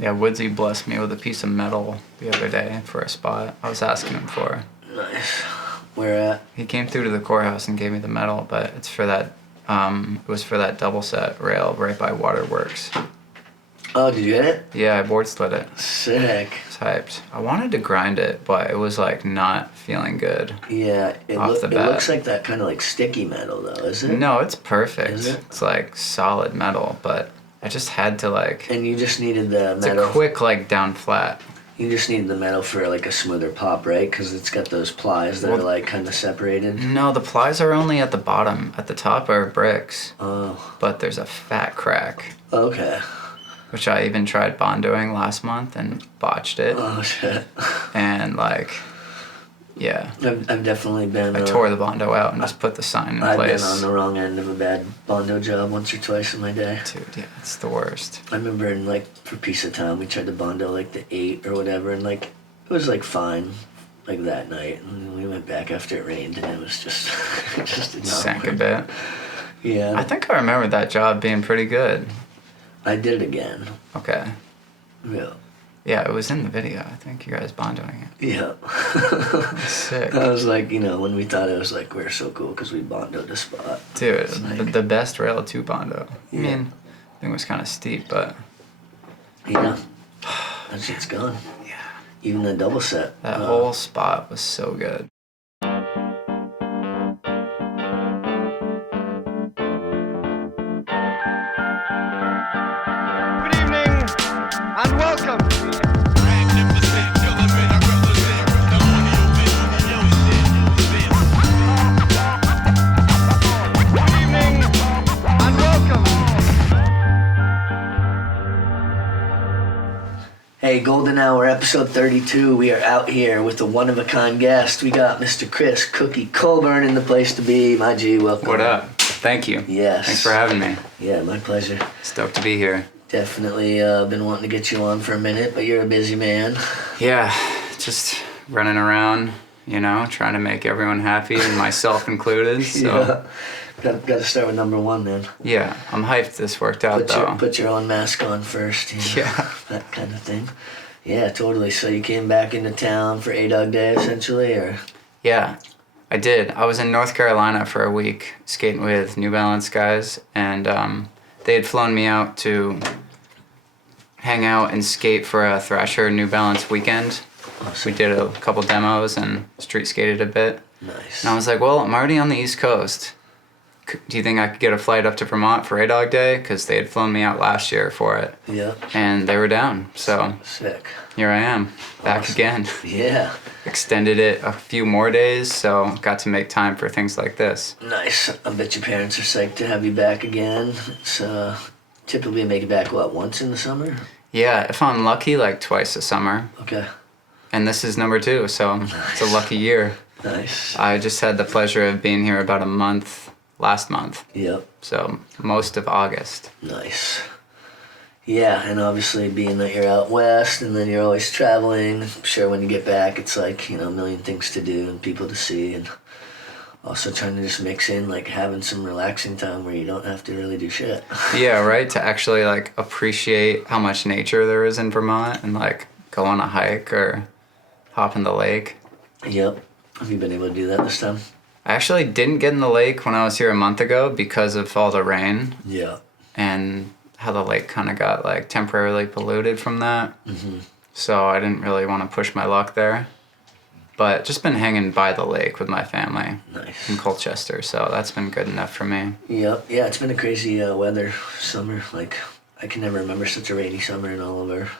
Yeah, Woodsy blessed me with a piece of metal the other day for a spot I was asking him for. Nice. Where at? He came through to the courthouse and gave me the metal, but it's for that, it was for that double set rail right by Waterworks. Oh, did you hit it? Yeah, I board slid it. Sick. It's hyped. I wanted to grind it, but it was like not feeling good. Yeah, it Off the it bat. looks like that kind of like sticky metal though, is it? No, it's perfect. Is it? It's like solid metal, but I just had to like, And you just needed the it's metal. a quick like down flat. You just needed the metal for like a smoother pop, right? Because it's got those plies that are like kind of separated. No, the plies are only at the bottom. At the top are bricks, Oh, but there's a fat crack, okay. which I even tried bondoing last month and botched it. Oh shit. And like, yeah, I've definitely been. I tore the bondo out and just put the sign in I've place. been on the wrong end of a bad bondo job once or twice in my day. Dude, yeah, it's the worst. I remember in like for Piece of Time we tried to bondo like the 8 or whatever, and like it was like fine, like that night, and then we went back after it rained, and it was just just did not Sank a work. bit. Yeah, I think I remember that job being pretty good. I did it again. Okay. Yeah, Yeah, it was in the video. I think you guys bondoing it. yeah. Sick. I was like, when we thought it was like we were so cool because we bondoed a spot. Dude, It's like- the best rail to bondo. I Yeah. mean, I think it was kind of steep, but Yeah, that shit's gone. yeah, Even the double set. that whole spot was so good. Good evening and welcome. Good evening and welcome. Hey, Golden Hour, episode 32. We are out here with a one-of-a-kind guest. We got Mr. Chris Cookie Colburn in the place to be. My G, welcome. What up? Thank you. Yes. Thanks for having me. Yeah, my pleasure. Stoked to be here. Definitely been wanting to get you on for a minute, but you're a busy man. Yeah, just running around, trying to make everyone happy and myself included. So Got to start with number one then. yeah, I'm hyped this worked out though. Put your own mask on first. Yeah. That kind of thing. Yeah, totally. So you came back into town for A-Dog Day essentially, or? Yeah, I did. I was in North Carolina for a week skating with New Balance guys, and they had flown me out to hang out and skate for a Thrasher New Balance weekend. We did a couple demos and street skated a bit. Nice. And I was like, well, I'm already on the East Coast. Do you think I could get a flight up to Vermont for A-Dog Day? Because they had flown me out last year for it. Yeah. And they were down. So Sick. here I am, back Awesome. again. Yeah. Extended it a few more days, so got to make time for things like this. Nice. I bet your parents are psyched to have you back again. It's typically make it back, once in the summer? Yeah, if I'm lucky, like twice a summer. Okay. And this is number 2, so it's a lucky year. Nice. I just had the pleasure of being here about a month, last month. Yep. So most of August. Nice. Yeah, and obviously being that you're out west and then you're always traveling, I'm sure when you get back it's like, a million things to do and people to see, and also trying to just mix in like having some relaxing time where you don't have to really do shit. Yeah, right? To actually like appreciate how much nature there is in Vermont and like go on a hike or hop in the lake. Yep. Have you been able to do that this time? I actually didn't get in the lake when I was here a month ago because of all the rain Yeah. and how the lake kind of got like temporarily polluted from that. Mm-hmm. So I didn't really want to push my luck there. But just been hanging by the lake with my family Nice. in Colchester, so that's been good enough for me. Yep. Yeah, it's been a crazy weather summer. Like, I can never remember such a rainy summer in all of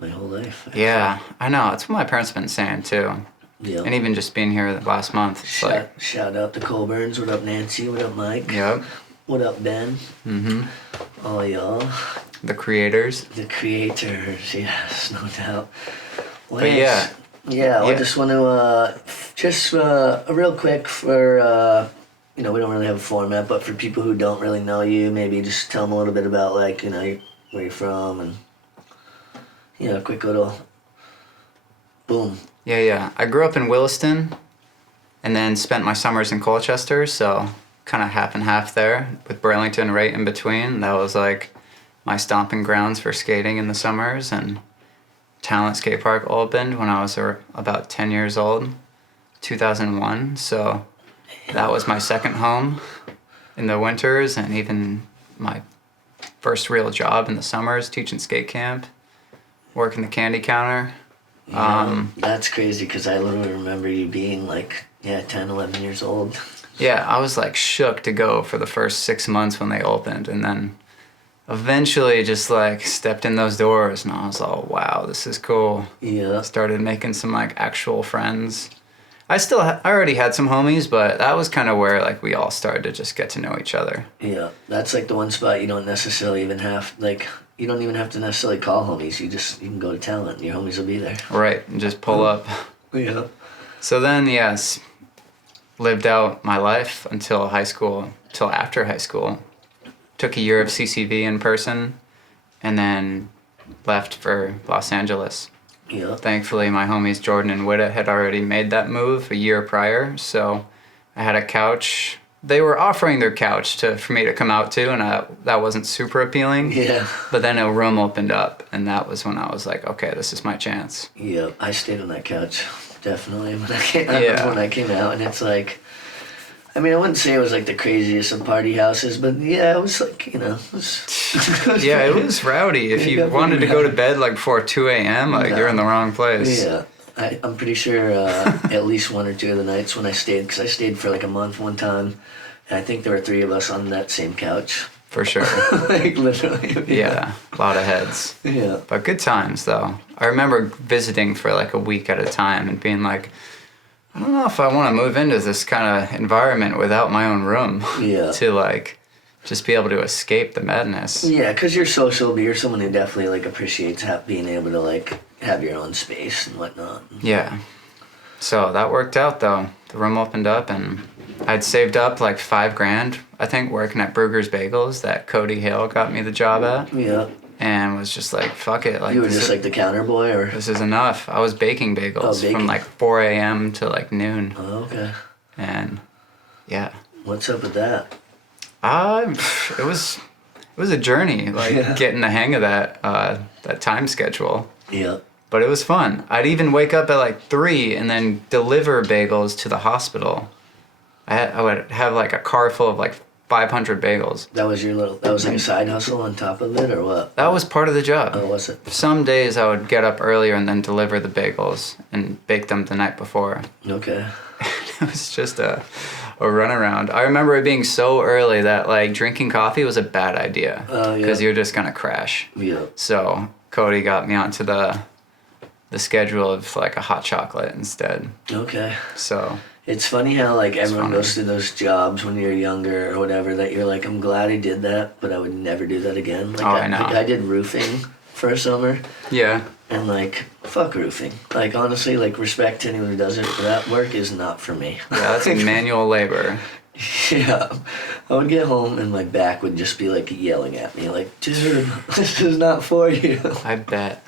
my whole life. Yeah, I know. That's what my parents been saying too. Yeah. And even just being here last month, it's like, Shout out to Colburns. What up, Nancy? What up, Mike? yep. What up, Ben? Mm-hmm. All y'all. The creators. The creators, yes, no doubt. Well, But yeah. Yeah, I Yeah. just want to, real quick for, we don't really have a format, but for people who don't really know you, maybe just tell them a little bit about, like, where you're from and, a quick little boom. Yeah. I grew up in Williston and then spent my summers in Colchester, so kind of half and half there with Burlington right in between. That was like my stomping grounds for skating in the summers, and Talent Skate Park opened when I was about 10 years old, 2001. So that was my second home in the winters, and even my first real job in the summers, teaching skate camp, working the candy counter. That's crazy because I literally remember you being like, 10, 11 years old. Yeah, I was like shook to go for the first 6 months when they opened, and then eventually just like stepped in those doors and I was all, wow, this is cool. Yeah. Started making some like actual friends. I already had some homies, but that was kind of where like we all started to just get to know each other. Yeah, that's like the one spot you don't necessarily even have, like, you don't even have to necessarily call homies. You can go to Talent and your homies will be there. Right, and just pull up. Yeah. So then, yes, lived out my life until high school, till after high school. Took a year of CCV in person, and then left for Los Angeles. Yeah. Thankfully, my homies Jordan and Witta had already made that move a year prior, so I had a couch. They were offering their couch for me to come out to, and that wasn't super appealing. Yeah. But then a room opened up, and that was when I was like, okay, this is my chance. Yeah, I stayed on that couch, definitely. I remember when I came out, and it's like, I mean, I wouldn't say it was like the craziest of party houses, but yeah, it was like, it was Yeah, it was rowdy. If you wanted to go to bed like before 2 a.m., like you're in the wrong place. Yeah. I'm pretty sure at least one or two of the nights when I stayed, because I stayed for like a month one time, and I think there were 3 of us on that same couch. For sure. Like literally. Yeah, a lot of heads. Yeah. But good times though. I remember visiting for like a week at a time and being like, I don't know if I want to move into this kind of environment without my own room. Yeah. To like just be able to escape the madness. Yeah, because you're social, but you're someone who definitely like appreciates being able to like have your own space and whatnot. Yeah. So that worked out though. The room opened up and I'd saved up like $5,000, I think, working at Brugger's Bagels that Cody Hale got me the job at. Yeah. And was just like, fuck it. Like, You were just like the counter boy, or? this is enough. I was baking bagels Oh, baking. from like 4 a.m. to like noon. Oh, okay. And yeah. What's up with that? It was a journey, like Yeah. getting the hang of that time schedule. Yeah. But it was fun. I'd even wake up at like 3 and then deliver bagels to the hospital. I would have like a car full of like 500 bagels. That was like a side hustle on top of it, or what? That was part of the job. Oh, was it? Some days I would get up earlier and then deliver the bagels and bake them the night before. Okay. It was just a runaround. I remember it being so early that like drinking coffee was a bad idea. Oh, yeah. Because you're just gonna crash. Yeah. So Cody got me onto the schedule of like a hot chocolate instead. Okay. So It's funny how like everyone funny. goes through those jobs when you're younger or whatever that you're like, I'm glad I did that, but I would never do that again. Like, Oh, I know. Like I did roofing for a summer, yeah, and like fuck roofing. Like honestly, like respect to anyone who does it, but that work is not for me. yeah, that's manual labor. Yeah, I would get home and my back would just be like yelling at me, like, dude, this is not for you. I bet.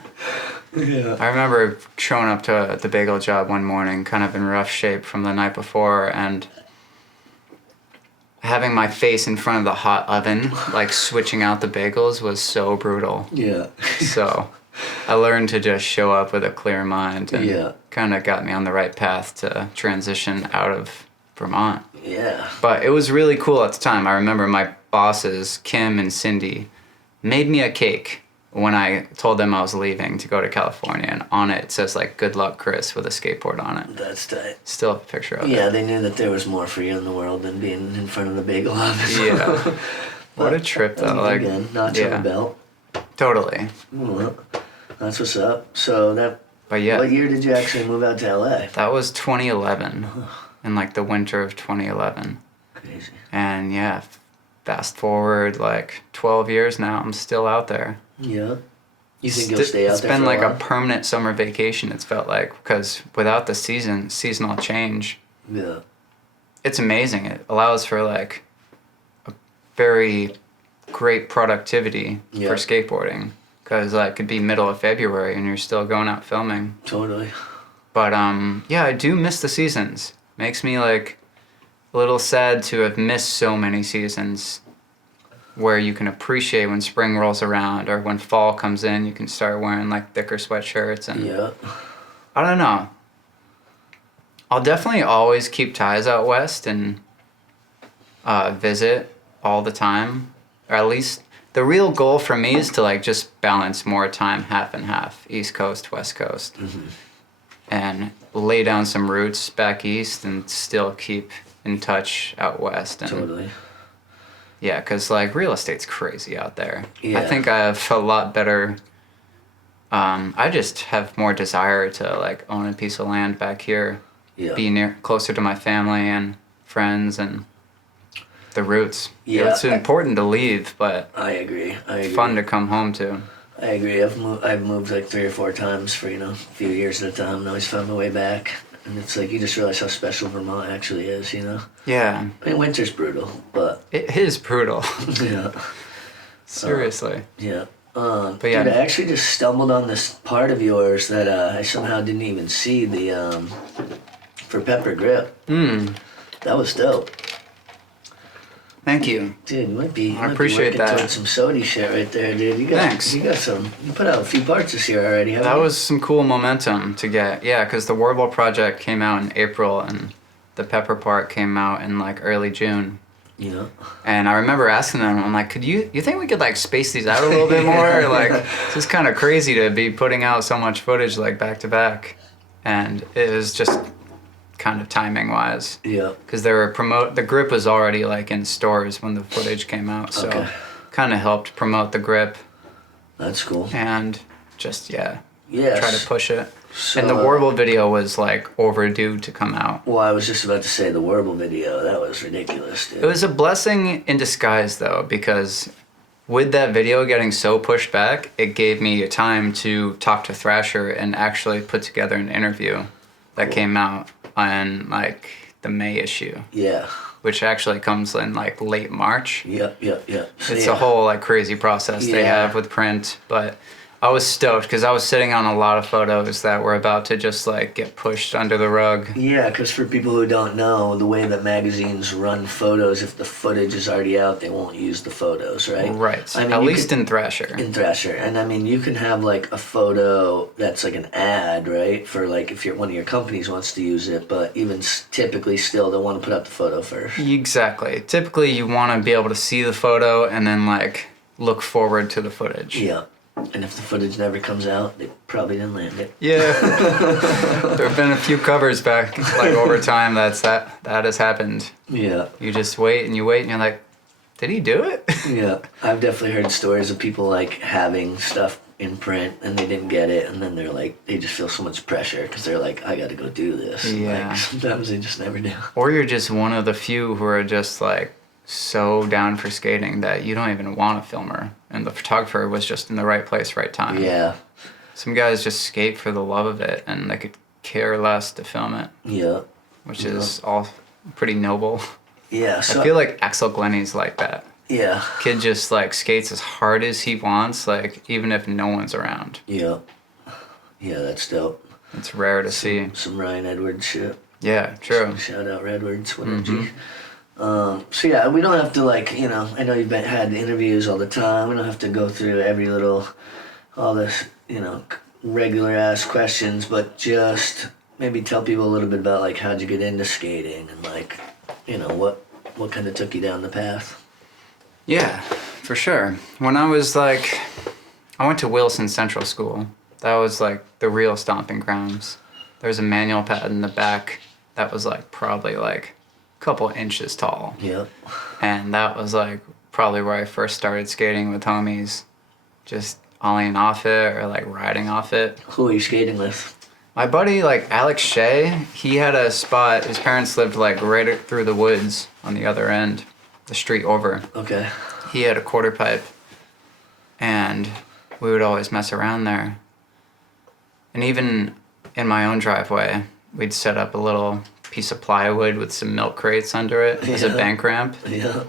Yeah. I remember showing up to the bagel job one morning, kind of in rough shape from the night before, and having my face in front of the hot oven, like switching out the bagels, was so brutal. Yeah. So I learned to just show up with a clear mind, and Yeah. kind of got me on the right path to transition out of Vermont. Yeah. But it was really cool at the time. I remember my bosses, Kim and Cindy, made me a cake when I told them I was leaving to go to California, and on it says like "Good luck, Chris" with a skateboard on it. That's tight. Still have a picture of Yeah, it. they knew that there was more for you in the world than being in front of the bagel oven. Yeah. What a trip though. Like, Again, notch on the belt. Totally. Well, that's what's up. So But yeah, what year did you actually move out to LA? that was 2011, in like the winter of 2011. Crazy. And yeah, fast forward like 12 years now, I'm still out there. Yeah. You think you'll stay out It's there been for like a a while? permanent summer vacation, it's felt like, because without the seasonal change, Yeah. it's amazing. It allows for like a very great productivity Yeah. for skateboarding, because like it could be middle of February and you're still going out filming. Totally. But yeah, I do miss the seasons. Makes me like a little sad to have missed so many seasons where you can appreciate when spring rolls around or when fall comes in, you can start wearing like thicker sweatshirts and Yeah. I don't know. I'll definitely always keep ties out west and visit all the time, or at least the real goal for me is to like just balance more time half and half, East Coast, West Coast, and lay down some roots back east and still keep in touch out west. And Totally. yeah, because like real estate's crazy out there. Yeah. I think I have a lot better. I just have more desire to like own a piece of land back here, Yeah. be closer to my family and friends and the roots. Yeah, It's important to leave, but I agree. fun to come home to. I agree. I've moved like 3 or 4 times for a few years at a time, and always found my way back. And it's like you just realize how special Vermont actually is. Yeah, I mean, winter's brutal, but it is brutal. yeah, Seriously. yeah. But yeah. Dude, I actually just stumbled on this part of yours that I somehow didn't even see the for Pepper Grip. That was dope. Thank you. Dude, you might be appreciate working that. towards some sody shit right there, dude. Thanks. You put out a few parts this year already, haven't That you? was some cool momentum to get. Yeah, because the Warble project came out in April and the Pepper part came out in like early June. Yeah. And I remember asking them, I'm like, you think we could like space these out a little bit more? Like, it's just kind of crazy to be putting out so much footage like back to back. And it was just kind of timing wise. Yeah. Because the grip was already like in stores when the footage came out. So Okay. kind of helped promote the grip That's cool. and just, Yes. try to push it. So, And the Warble video was like overdue to come out. Well, I was just about to say the Warble video. That was ridiculous, dude. It was a blessing in disguise though, because with that video getting so pushed back, it gave me time to talk to Thrasher and actually put together an interview that Cool. came out on like the May issue, Yeah. which actually comes in like late March. Yep. So, It's yeah. a whole like crazy process they Yeah. have with print, but I was stoked because I was sitting on a lot of photos that were about to just like get pushed under the rug. Yeah, because for people who don't know, the way that magazines run photos, if the footage is already out, they won't use the photos, right? Right. I mean, At you least could- in Thrasher. In Thrasher, and I mean, you can have like a photo that's like an ad, right? For like if one of your companies wants to use it, but even typically still, they want to put out the photo first. Exactly. Typically, you want to be able to see the photo and then like look forward to the footage. Yeah, and if the footage never comes out, they probably didn't land it. Yeah. There have been a few covers back like over time that has happened. Yeah, You just wait and you're like, did he do it? yeah. I've definitely heard stories of people like having stuff in print and they didn't get it, and then they're like, they just feel so much pressure because they're like, I got to go do this. And, Yeah. Like, sometimes they just never do. Or you're just one of the few who are just like so down for skating that you don't even want a filmer. And the photographer was just in the right place, right time. Yeah, Some guys just skate for the love of it and they could care less to film it, yeah, which is all pretty noble. yeah. So I feel like Axel Glennie's like that. yeah, Kid just like skates as hard as he wants, like even if no one's around. yeah, yeah. That's dope. It's rare to see. Some Ryan Edwards shit. Yeah, true. Shout out Redwards, what a G. So yeah, we don't have to like, I know you've had interviews all the time. We don't have to go through all this, regular ass questions, but just maybe tell people a little bit about like how'd you get into skating and like, what kind of took you down the path. Yeah, for sure. When I was like, I went to Wilson Central School. That was like the real stomping grounds. There was a manual pad in the back that was like probably like a couple inches tall. Yep. And that was like probably where I first started skating with homies. Just ollieing off it or like riding off it. Who are you skating with? My buddy, like Alex Shea, he had a spot. His parents lived like right through the woods on the other end, the street over. Okay. He had a quarter pipe, and we would always mess around there. And even in my own driveway, we'd set up a little piece of plywood with some milk crates under it as a Yeah. bank ramp. Yeah.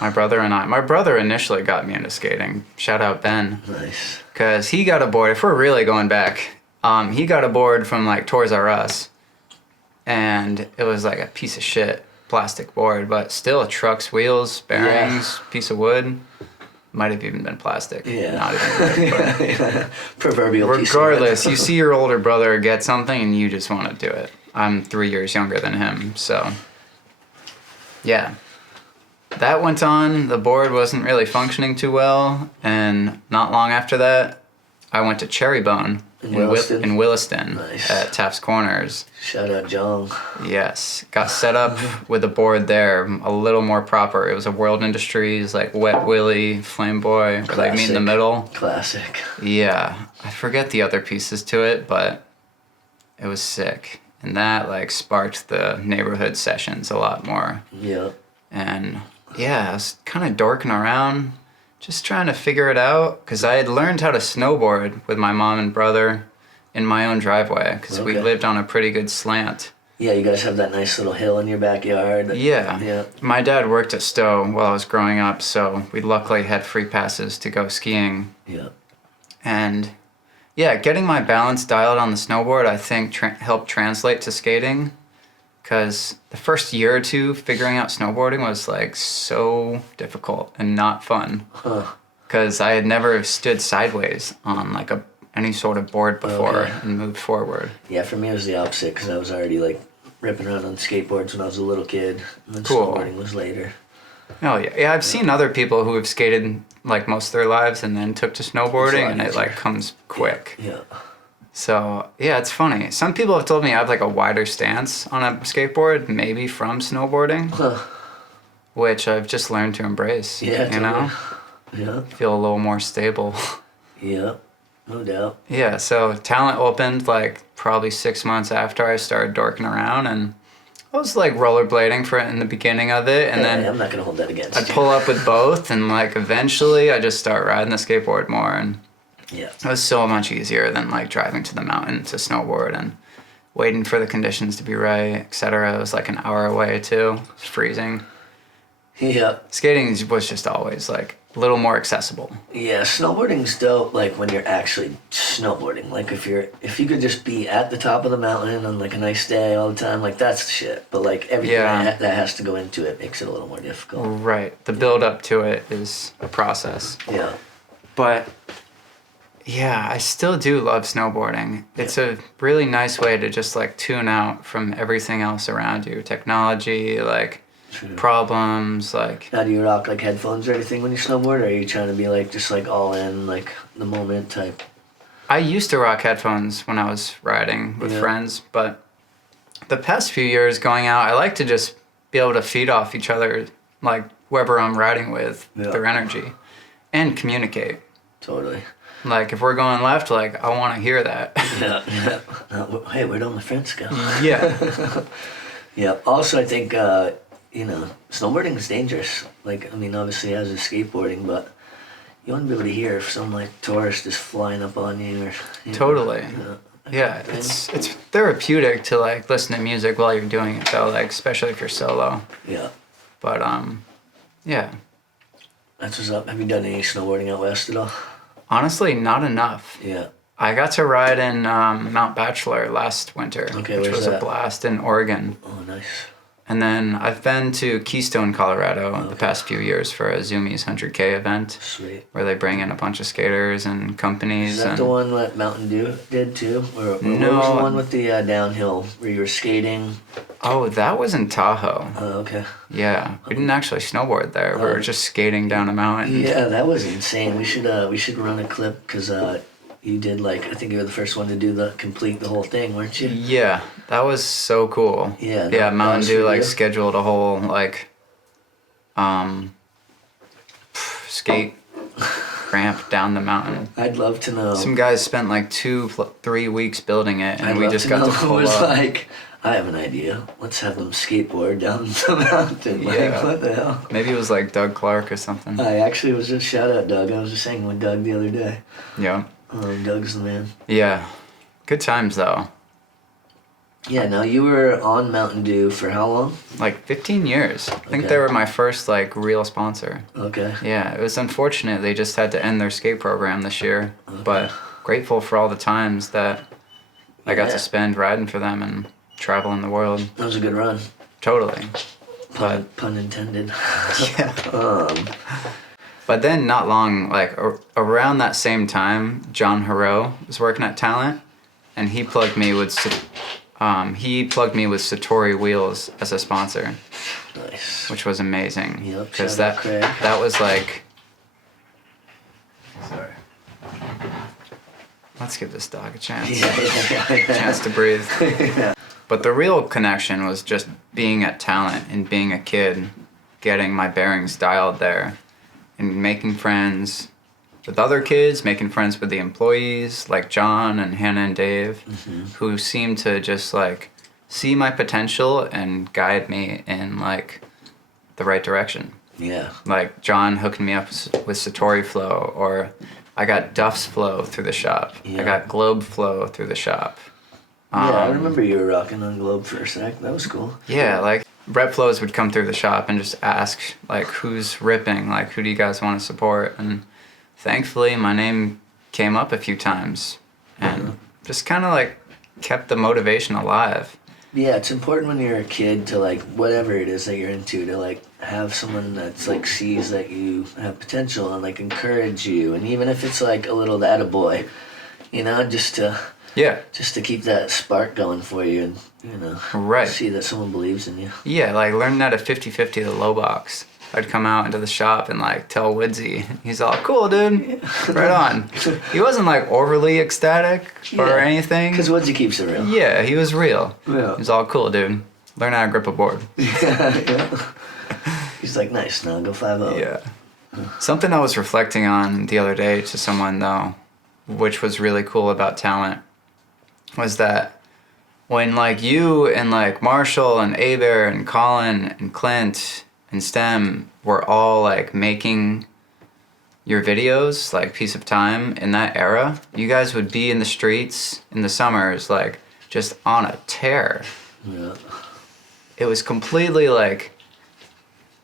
My brother initially got me into skating. Shout out Ben. Nice. Because he got a board, if we're really going back, he got a board from like Toys R Us. And it was like a piece of shit plastic board, but still trucks, wheels, bearings, piece of wood. Might have even been plastic. Yeah. Not even wood, but Proverbial piece of regardless, wood. you see your older brother get something and you just want to do it. I'm 3 years younger than him, so yeah. That went on. The board wasn't really functioning too well, and not long after that, I went to Cherrybone in Williston Nice. at Taft's Corners. Shout out Jong. Yes, got set up with a board there, a little more proper. It was a World Industries, like Wet Willie, Flame Boy, where they meet in the Classic. middle. Classic. Yeah, I forget the other pieces to it, but it was sick. And that like sparked the neighborhood sessions a lot more. Yeah. And yeah, I was kind of dorking around, just trying to figure it out, because I had learned how to snowboard with my mom and brother in my own driveway, because we Okay. lived on a pretty good slant. Yeah, you guys have that nice little hill in your backyard. Yeah. Yeah. My dad worked at Stowe while I was growing up, so we luckily had free passes to go skiing. Yeah. And yeah, getting my balance dialed on the snowboard, I think, helped translate to skating. Because the first year or two figuring out snowboarding was like so difficult and not fun. Huh. Because I had never stood sideways on like any sort of board before Okay. and moved forward. Yeah, for me it was the opposite because I was already like ripping around on skateboards when I was a little kid. And then Cool. snowboarding was later. Oh yeah, yeah. I've seen other people who have skated like most of their lives and then took to snowboarding, and it easier. like comes quick. Yeah. So yeah, it's funny. Some people have told me I have like a wider stance on a skateboard, maybe from snowboarding, Huh. which I've just learned to embrace. Yeah, you know, Yeah. feel a little more stable. Yeah. No doubt. Yeah. So talent opened like probably 6 months after I started dorking around, and I was like rollerblading for it in the beginning of it, and Hey, then I'm not gonna hold that against I'd you. pull up with both, and like eventually I just start riding the skateboard more, and Yeah. it was so much easier than like driving to the mountain to snowboard and waiting for the conditions to be right, etc. It was like an hour away too. It was freezing. Yeah. Skating was just always like a little more accessible. Yeah, snowboarding's dope. Like when you're actually snowboarding. Like if you could just be at the top of the mountain on like a nice day all the time, like that's the shit. But like everything Yeah. that has to go into it makes it a little more difficult. Right. The build up to it is a process. Yeah. But yeah, I still do love snowboarding. It's a really nice way to just like tune out from everything else around you. Technology, like True. problems, like Now do you rock like headphones or anything when you snowboard, or are you trying to be like just like all in like the moment type? I used to rock headphones when I was riding with Yeah. friends, but the past few years going out, I like to just be able to feed off each other, like whoever I'm riding with, Yeah. their energy, and communicate. Totally. Like if we're going left, like I want to hear that. Yeah. Yeah. Hey, where'd all my friends go? Yeah. Yeah. Also, I think snowboarding is dangerous. Like, I mean, obviously as is skateboarding, but you want to be able to hear if some like tourist is flying up on you or. You know, Totally. you know, Yeah, it's therapeutic to like listen to music while you're doing it though, like especially if you're solo. Yeah. But yeah. That's what's up. Have you done any snowboarding out west at all? Honestly, not enough. Yeah. I got to ride in Mount Bachelor last winter, Okay, which where's was a that? blast in Oregon. Oh, nice. And then I've been to Keystone, Colorado the past few years for a Zoomies 100K event Sweet. where they bring in a bunch of skaters and companies. Is that and the one that Mountain Dew did too? Or what was No. the one with the downhill where you were skating? Oh, that was in Tahoe. Oh, okay. Yeah, we didn't actually snowboard there. We were just skating down a mountain. Yeah, that was insane. We should run a clip because you did like I think you were the first one to complete the whole thing, weren't you? Yeah, that was so cool. Yeah, Yeah, that Mountain was Dew for like you? scheduled a whole like skate ramp down the mountain. I'd love to know. Some guys spent like 3 weeks building it, and I'd we love just to got know to who pull was up. like, I have an idea. Let's have them skateboard down the mountain. Like, Yeah. what the hell? Maybe it was like Doug Clark or something. I actually was just shout out Doug. I was just saying with Doug the other day. Yeah. Doug's the man. Yeah. Good times though. Yeah. Now you were on Mountain Dew for how long? Like 15 years. I think Okay. they were my first like real sponsor. Okay. Yeah, it was unfortunate they just had to end their skate program this year, but grateful for all the times that I got Yeah. to spend riding for them and traveling the world. That was a good run. Totally. Pun intended. Yeah. But then not long, like around that same time, John Hero was working at Talent, and he plugged me with Satori Wheels as a sponsor, Nice. which was amazing. Yep, Because shout out that Craig. that was like. Sorry. Let's give this dog a chance. Yeah. Chance to breathe. But the real connection was just being at Talent and being a kid, getting my bearings dialed there, and making friends with other kids, making friends with the employees like John and Hannah and Dave, who seemed to just like see my potential and guide me in like the right direction. Yeah. Like John hooking me up with Satori Flow, or I got Duff's Flow through the shop. Yeah. I got Globe Flow through the shop. Yeah, I remember you were rocking on Globe for a sec. That was cool. Yeah, like Rep Flows would come through the shop and just ask like, who's ripping, like who do you guys want to support? And thankfully my name came up a few times and just kind of like kept the motivation alive. Yeah, it's important when you're a kid to like whatever it is that you're into to like have someone that's like sees that you have potential and like encourage you, and even if it's like a little attaboy, you know, just to keep that spark going for you, and you know, Right. see that someone believes in you. Yeah, like learning how to 50-50 the low box. I'd come out into the shop and like tell Woodsy. He's all, cool, dude. Right on. He wasn't like overly ecstatic or anything. Because Woodsy keeps it real. Yeah, he was real. Yeah. He's all, cool, dude. Learn how to grip a board. Yeah. He's like, nice, now go 5-0. Yeah. Something I was reflecting on the other day to someone though, which was really cool about Talent, was that when like you and like Marshall and Aber and Colin and Clint and STEM were all like making your videos, like Piece of Time, in that era, you guys would be in the streets in the summers, like just on a tear. Yeah. It was completely like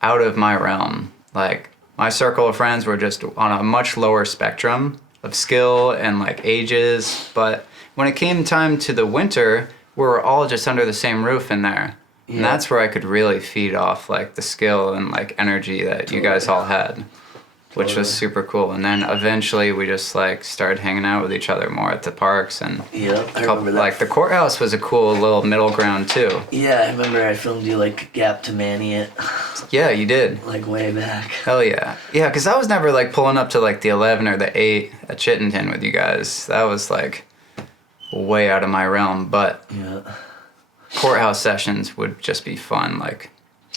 out of my realm. Like my circle of friends were just on a much lower spectrum of skill and like ages, but when it came time to the winter, we were all just under the same roof in there. Yeah. And that's where I could really feed off like the skill and like energy that you guys all had, which was super cool. And then eventually we just like started hanging out with each other more at the parks, and Yep, I remember that. like the courthouse was a cool little middle ground too. Yeah, I remember I filmed you like Gap to Manny it, Yeah, you did. like way back. Hell yeah. Yeah, because I was never like pulling up to like the 11 or the 8 at Chittenden with you guys. That was like way out of my realm, but Yeah. courthouse sessions would just be fun, like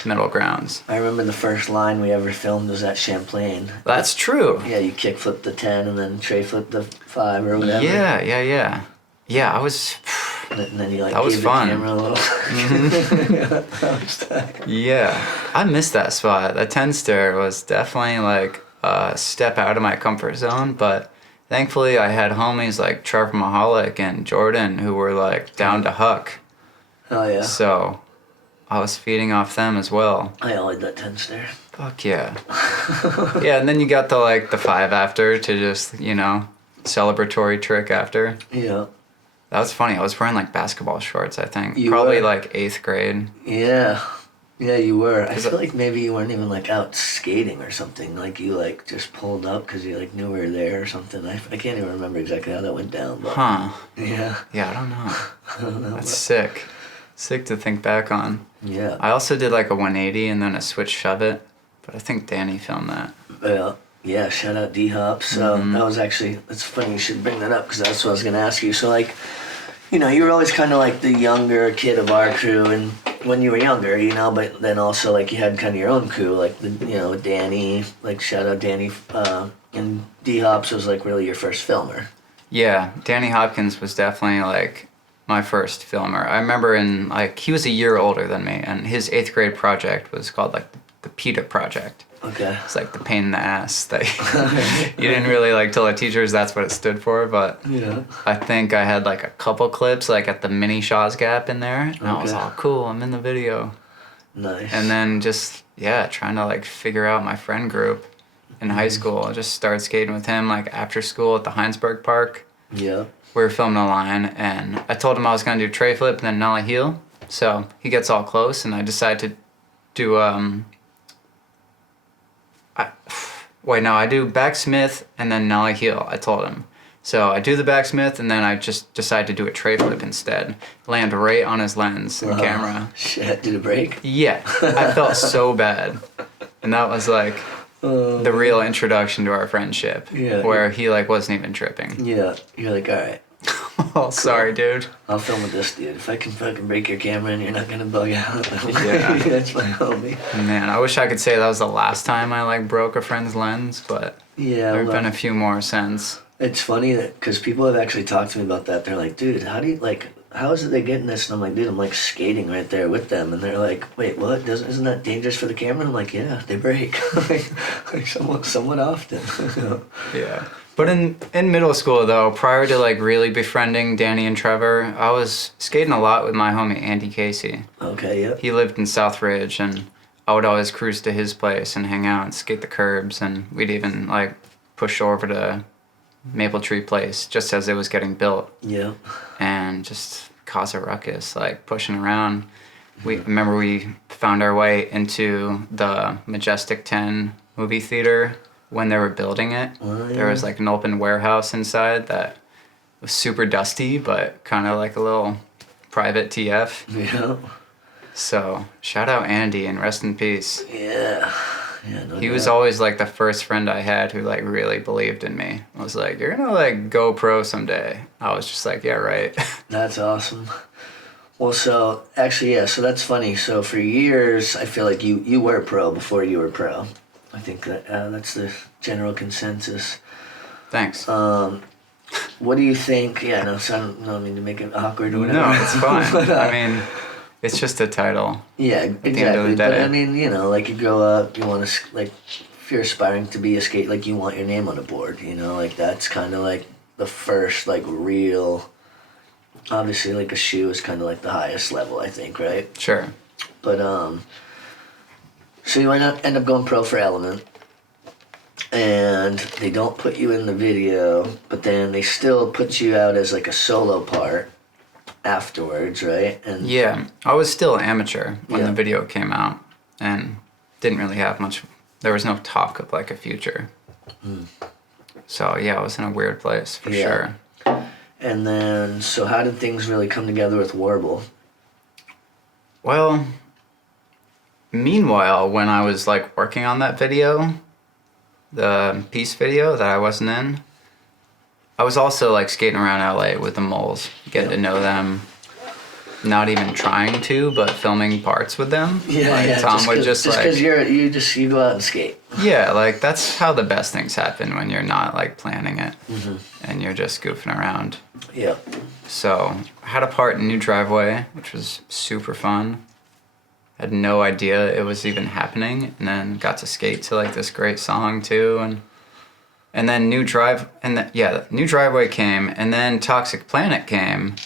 middle grounds. I remember the first line we ever filmed was at Champlain. That's true. Yeah, you kick flipped the 10 and then Trey flipped the 5 or whatever. Yeah. Yeah, I was. And then you like That was gave fun. the camera a little. Yeah, that was tight. Yeah, I missed that spot. That 10 stair was definitely like a step out of my comfort zone, but thankfully I had homies like Trevor Mahalik and Jordan who were like down to huck. Oh yeah. So I was feeding off them as well. I always that 10 stair. Fuck yeah. Yeah, and then you got the 5 after to just, you know, celebratory trick after. Yeah. That was funny. I was wearing like basketball shorts, I think. You Probably were. like 8th grade. Yeah. Yeah, you were. I Is feel it- like maybe you weren't even like out skating or something. Like you like just pulled up because you like knew we were there or something. I can't even remember exactly how that went down. But Huh. yeah. Yeah, I don't know. I don't know. That's sick. Sick to think back on. Yeah. I also did like a 180 and then a switch shove it, but I think Danny filmed that. Yeah, shout out D-Hop. So that was actually, it's funny you should bring that up because that's what I was going to ask you. So like, you know, you were always kind of like the younger kid of our crew and when you were younger, you know, but then also like you had kind of your own crew, like, the, you know, Danny, like shout out Danny, and D-Hops was like really your first filmer. Yeah, Danny Hopkins was definitely like my first filmer. I remember in like, he was a year older than me and his 8th grade project was called like the PETA project. Okay. It's like the pain in the ass that you didn't really like tell the teachers that's what it stood for, but Yeah. I think I had like a couple clips like at the mini Shaw's Gap in there, and I was Okay. all cool, I'm in the video. Nice. And then just, yeah, trying to like figure out my friend group in high school. I just started skating with him like after school at the Heinsberg Park. Yeah. We were filming a line and I told him I was gonna do tray flip and then nollie heel. So he gets all close and I decide to do Wait, no, I do backsmith and then nollie heel. I told him. So I do the backsmith and then I just decide to do a tray flip instead. Land right on his lens and camera. Shit, did it break? Yeah, I felt so bad. And that was like the real introduction to our friendship. Yeah. Where he like wasn't even tripping. Yeah. You're like, all right, Oh, sorry, dude. I'll film with this dude. If I can fucking break your camera and you're not gonna bug out, Yeah. that's my homie. Man, I wish I could say that was the last time I like broke a friend's lens, but Yeah. there have well, been a few more since. It's funny that because people have actually talked to me about that. They're like, dude, how is it they getting this? And I'm like, dude, I'm like skating right there with them. And they're like, wait, what? Isn't that dangerous for the camera? And I'm like, yeah, they break. like somewhat often. Yeah. But in middle school though, prior to like really befriending Danny and Trevor, I was skating a lot with my homie Andy Casey. Okay, yeah. He lived in Southridge and I would always cruise to his place and hang out and skate the curbs, and we'd even like push over to Maple Tree Place just as it was getting built Yeah. and just cause a ruckus, like pushing around. We remember we found our way into the Majestic 10 movie theater when they were building it. Oh, There was like an open warehouse inside that was super dusty, but kind of like a little private TF. Yeah. So shout out Andy and rest in peace. Yeah. Yeah, no He was doubt. always like the first friend I had who like really believed in me. I was like, you're gonna like go pro someday. I was just like, yeah, right. That's awesome. Well, so actually, yeah. So that's funny. So for years, I feel like you were pro before you were pro. I think that that's the general consensus. Thanks. What do you think? Yeah, no, so I don't mean to make it awkward or whatever. No, it's fine. But, I mean, it's just a title. yeah, end of the exactly. But day. I mean, you know, like you grow up, you want to like, if you're aspiring to be a skate, like you want your name on a board. You know, like that's kind of like the first like real. Obviously, like a shoe is kind of like the highest level, I think, right? Sure. But so you end up going pro for Element, and they don't put you in the video, but then they still put you out as like a solo part afterwards, right? And Yeah, I was still amateur when Yeah. the video came out and didn't really have much, there was no talk of like a future. So yeah, I was in a weird place for Yeah. sure. And then, so how did things really come together with Warble? Well, meanwhile, when I was like working on that video, the Peace video that I wasn't in, I was also like skating around LA with the moles, getting to know them. Not even trying to, but filming parts with them. Like Tom would just like, because you go out and skate. yeah, like that's how the best things happen when you're not like planning it and you're just goofing around. Yeah. So I had a part in New Driveway, which was super fun. Had no idea it was even happening, and then got to skate to like this great song too, and then New Driveway came, and then Toxic Planet came,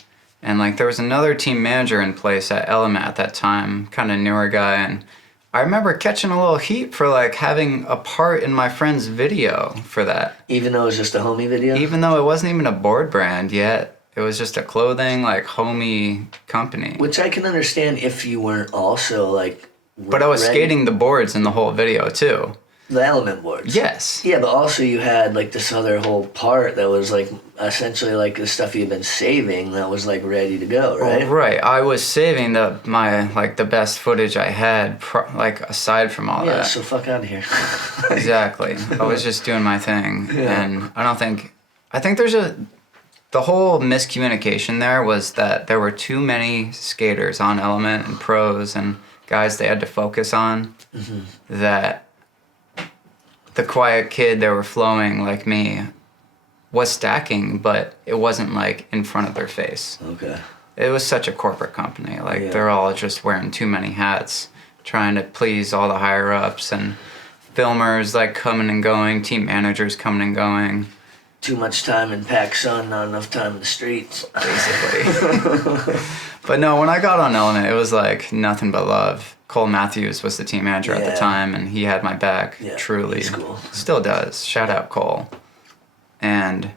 and like there was another team manager in place at Element at that time, kind of newer guy, and I remember catching a little heat for like having a part in my friend's video for that. Even though it was just a homie video? Even though it wasn't even a board brand yet, it was just a clothing like homey company. Which I can understand if you weren't also like. But I was ready- skating the boards in the whole video too. The Element boards. Yes. Yeah, but also you had like this other whole part that was like essentially like the stuff you've been saving that was like ready to go, right? Well, right. I was saving the best footage I had, like aside from all Yeah, that. so fuck out of here. Exactly. I was just doing my thing, Yeah. and I think the whole miscommunication there was that there were too many skaters on Element and pros and guys they had to focus on, that the quiet kid they were flowing like me was stacking, but it wasn't like in front of their face. Okay. It was such a corporate company. Like Yeah. they're all just wearing too many hats, trying to please all the higher ups, and filmers like coming and going, team managers coming and going. Too much time in PacSun, not enough time in the streets. Basically. But no, when I got on Element, it was like nothing but love. Cole Matthews was the team manager at Yeah. the time, and he had my back, Yeah, truly. he's cool. Still does. Shout out Cole. And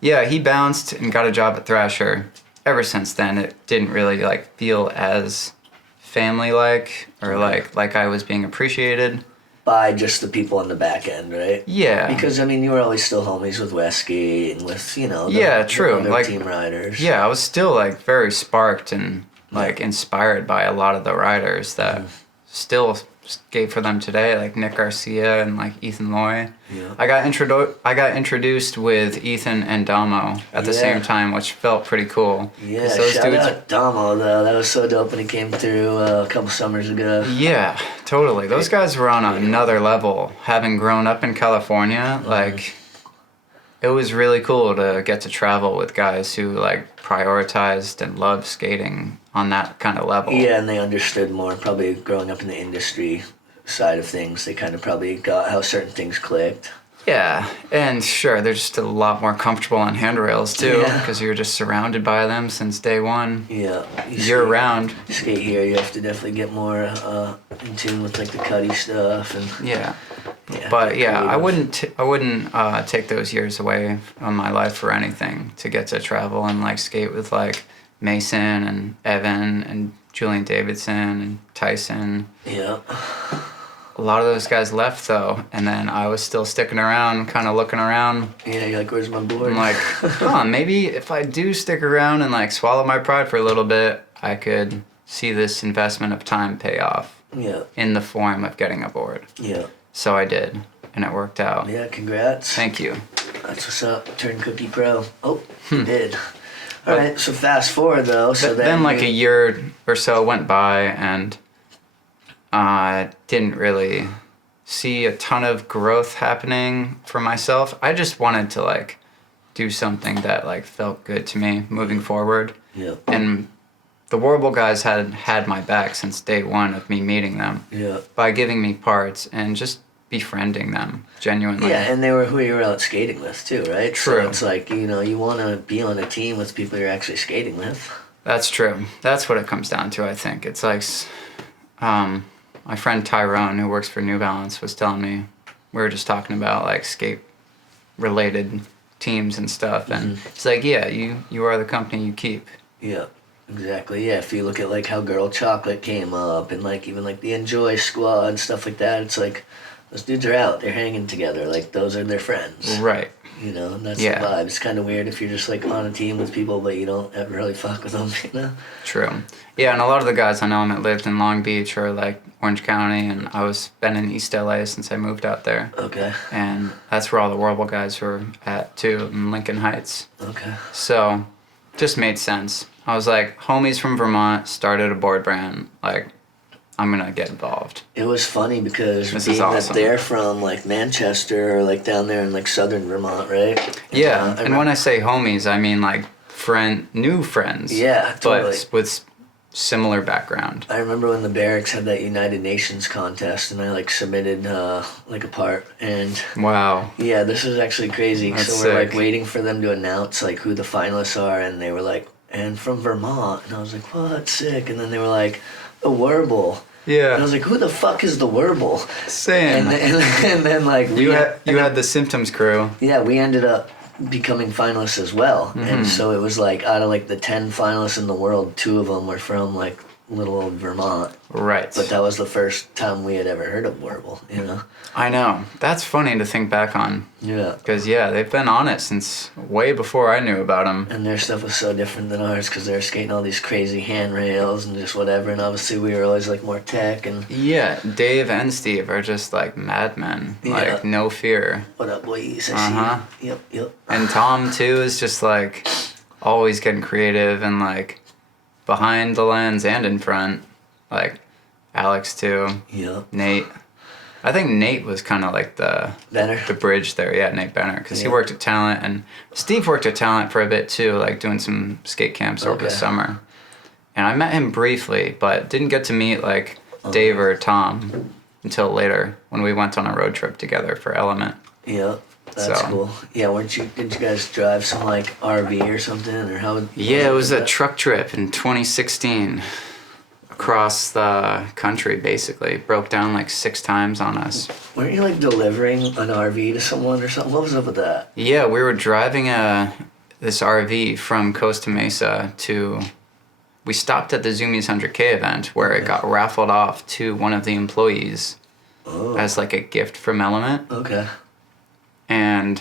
yeah, he bounced and got a job at Thrasher. Ever since then, it didn't really like feel as family-like or like I was being appreciated. by just the people on the back end, right? Yeah. Because I mean, you were always still homies with Wesky and with the, Yeah, true. the other Like, team riders. Yeah, I was still like very sparked and like inspired by a lot of the riders that still skate for them today, like Nick Garcia and like Ethan Loy. Yeah. I got introduced with Ethan and Damo at the same time, which felt pretty cool. Yeah, 'Cause those shout dudes, out Damo though. That was so dope when he came through a couple summers ago. yeah, totally. Those guys were on another level. Having grown up in California, like it was really cool to get to travel with guys who like prioritized and loved skating on that kind of level. Yeah, and they understood more. Probably growing up in the industry side of things, they kind of probably got how certain things clicked. Yeah, and sure, they're just a lot more comfortable on handrails too, Yeah. because you're just surrounded by them since day one, Yeah, year round. skate here, you have to definitely get more in tune with like the cutty stuff and Yeah, yeah. but get yeah, I creative. wouldn't take those years away from my life for anything to get to travel and like skate with like Mason and Evan and Julian Davidson and Tyson. Yeah. A lot of those guys left though, and then I was still sticking around, kind of looking around. Yeah, you're like, where's my board? I'm like, maybe if I do stick around and like swallow my pride for a little bit, I could see this investment of time pay off yeah, in the form of getting aboard. yeah. So I did, and it worked out. Yeah, congrats. Thank you. That's what's up. Turn Cookie Pro. Oh, Hmm. you did. All right, so fast forward though. So Then like you- a year or so went by, and I didn't really see a ton of growth happening for myself. I just wanted to like do something that like felt good to me moving forward. Yeah, And the Warble guys had my back since day one of me meeting them yeah. by giving me parts and just befriending them genuinely. Yeah, and they were who you were out skating with too, right? True. So it's like, you want to be on a team with people you're actually skating with. That's true. That's what it comes down to, I think. It's like, my friend Tyrone, who works for New Balance, was telling me, we were just talking about like skate related teams and stuff, and it's like, yeah, you are the company you keep. Yeah, exactly. Yeah, if you look at like how Girl Chocolate came up and like even like the Enjoy Squad and stuff like that, it's like those dudes are out, they're hanging together, like those are their friends. Right. And that's Yeah. the vibe. It's kind of weird if you're just like on a team with people but you don't ever really fuck with them, True. Yeah, and a lot of the guys on Element lived in Long Beach or like Orange County, and I was been in East LA since I moved out there. Okay, And that's where all the Warble guys were at too, in Lincoln Heights. okay. So, just made sense. I was like, homies from Vermont started a board brand. Like, I'm gonna get involved. It was funny because This is being awesome. that they're from like Manchester or like down there in like southern Vermont, right? Yeah, I and when I say homies, I mean like new friends. Yeah, totally. But with similar background. I remember when the Barracks had that United Nations contest, and I like submitted like a part, and Wow. yeah, this is actually crazy. That's So we're like sick. waiting for them to announce like who the finalists are, and they were like, and from Vermont, and I was like, what, sick, and then they were like, the Warble. And I Yeah. was like, who the fuck is the Warble? Same. And then like You had the Symptoms crew. yeah, we ended up becoming finalists as well. Mm-hmm. And so it was like out of like the 10 finalists in the world, 2 of them were from like little old Vermont. Right. But that was the first time we had ever heard of Warble, I know. That's funny to think back on. Yeah. Because, yeah, they've been on it since way before I knew about them. And their stuff was so different than ours because they were skating all these crazy handrails and just whatever. And obviously we were always like more tech and Yeah, Dave and Steve are just like madmen. Yeah. Like, no fear. what up, boys? I Uh-huh. see you. Yep. And Tom, too, is just like always getting creative and like behind the lens and in front. Like, Alex, too. Yep. Nate. I think Nate was kind of like the Better. bridge there. Yeah, Nate Benner, because he Yeah. worked at Talent, and Steve worked at Talent for a bit too, like doing some skate camps over the Okay. summer. And I met him briefly, but didn't get to meet like Dave or Tom until later when we went on a road trip together for Element. Yep. That's So. cool. Yeah, didn't you guys drive some like RV or something? Or how? Yeah, it was a truck trip in 2016 across the country. Basically, broke down like 6 times on us. Weren't you like delivering an RV to someone or something? What was up with that? Yeah, we were driving this RV from Costa Mesa to. We stopped at the Zoomies 100K event where it got raffled off to one of the employees as like a gift from Element. Okay. And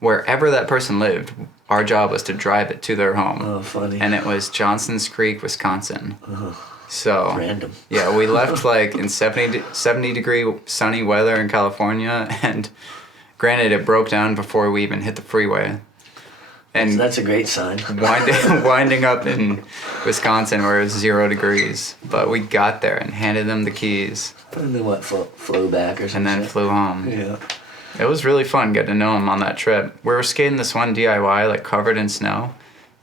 wherever that person lived, our job was to drive it to their home. Oh, funny. And it was Johnson's Creek, Wisconsin. So Random. yeah, we left like in 70 degree sunny weather in California, and granted it broke down before we even hit the freeway. So And that's a great sign. winding up in Wisconsin where it was 0 degrees, but we got there and handed them the keys And then what, flew back or and something? then flew home. Yeah. It was really fun getting to know him on that trip. We were skating this one DIY like covered in snow.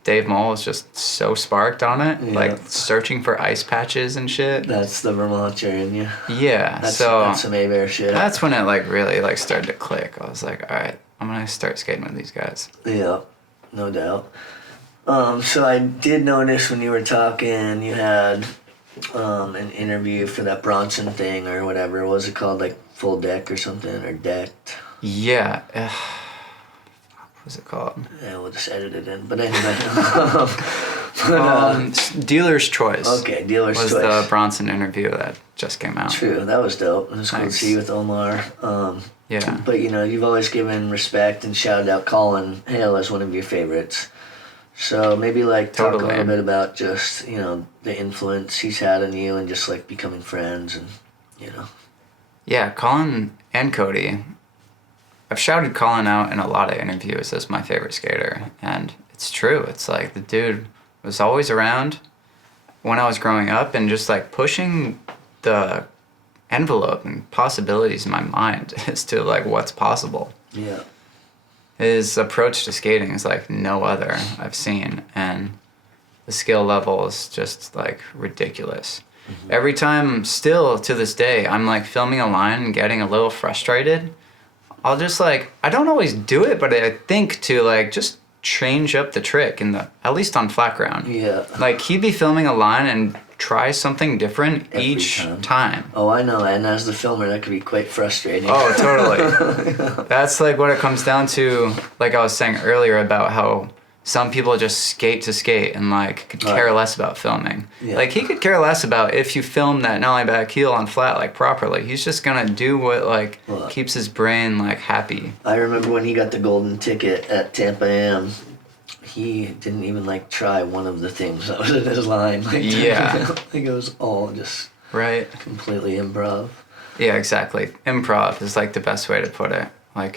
Dave Moll was just so sparked on it, Yeah. like searching for ice patches and shit. That's the Vermonter in you. Yeah, That's so some A-Bear shit. that's when it like really like started to click. I was like, all right, I'm gonna start skating with these guys. Yeah, no doubt. So I did notice when you were talking, you had an interview for that Bronson thing or whatever. What was it called? Like Full Deck or something, or Decked? Yeah. What was it called? Yeah, we'll just edit it in. But anyway. Dealer's Choice. Okay, Dealer's was Choice. the Bronson interview that just came out. True, that was dope. It was cool to Thanks. see you with Omar. Yeah. But you know, you've always given respect and shouted out Colin Hale as one of your favorites. So maybe like talk a Totally. little bit about just, you know, the influence he's had on you and just like becoming friends and, you know. Yeah, Colin and Cody. I've shouted Colin out in a lot of interviews as my favorite skater, and it's true. It's like the dude was always around when I was growing up and just like pushing the envelope and possibilities in my mind as to like what's possible. Yeah. His approach to skating is like no other I've seen, and the skill level is just like ridiculous. Every time, still to this day, I'm like filming a line and getting a little frustrated. I'll just like, I don't always do it, but I think to like just change up the trick at least on flat ground. Yeah. Like he'd be filming a line and try something different Every each time. time. Oh, I know. And as the filmer, that could be quite frustrating. Oh, totally. That's like what it comes down to, like I was saying earlier about how some people just skate to skate and like could care less about filming. Yeah. Like he could care less about if you film that nollie back heel on flat like properly. He's just gonna do what like Well, keeps his brain like happy. I remember when he got the golden ticket at Tampa Am. He didn't even like try one of the things that was in his line. Like, Yeah. like it was all just Right? completely improv. Yeah, exactly. Improv is like the best way to put it. Like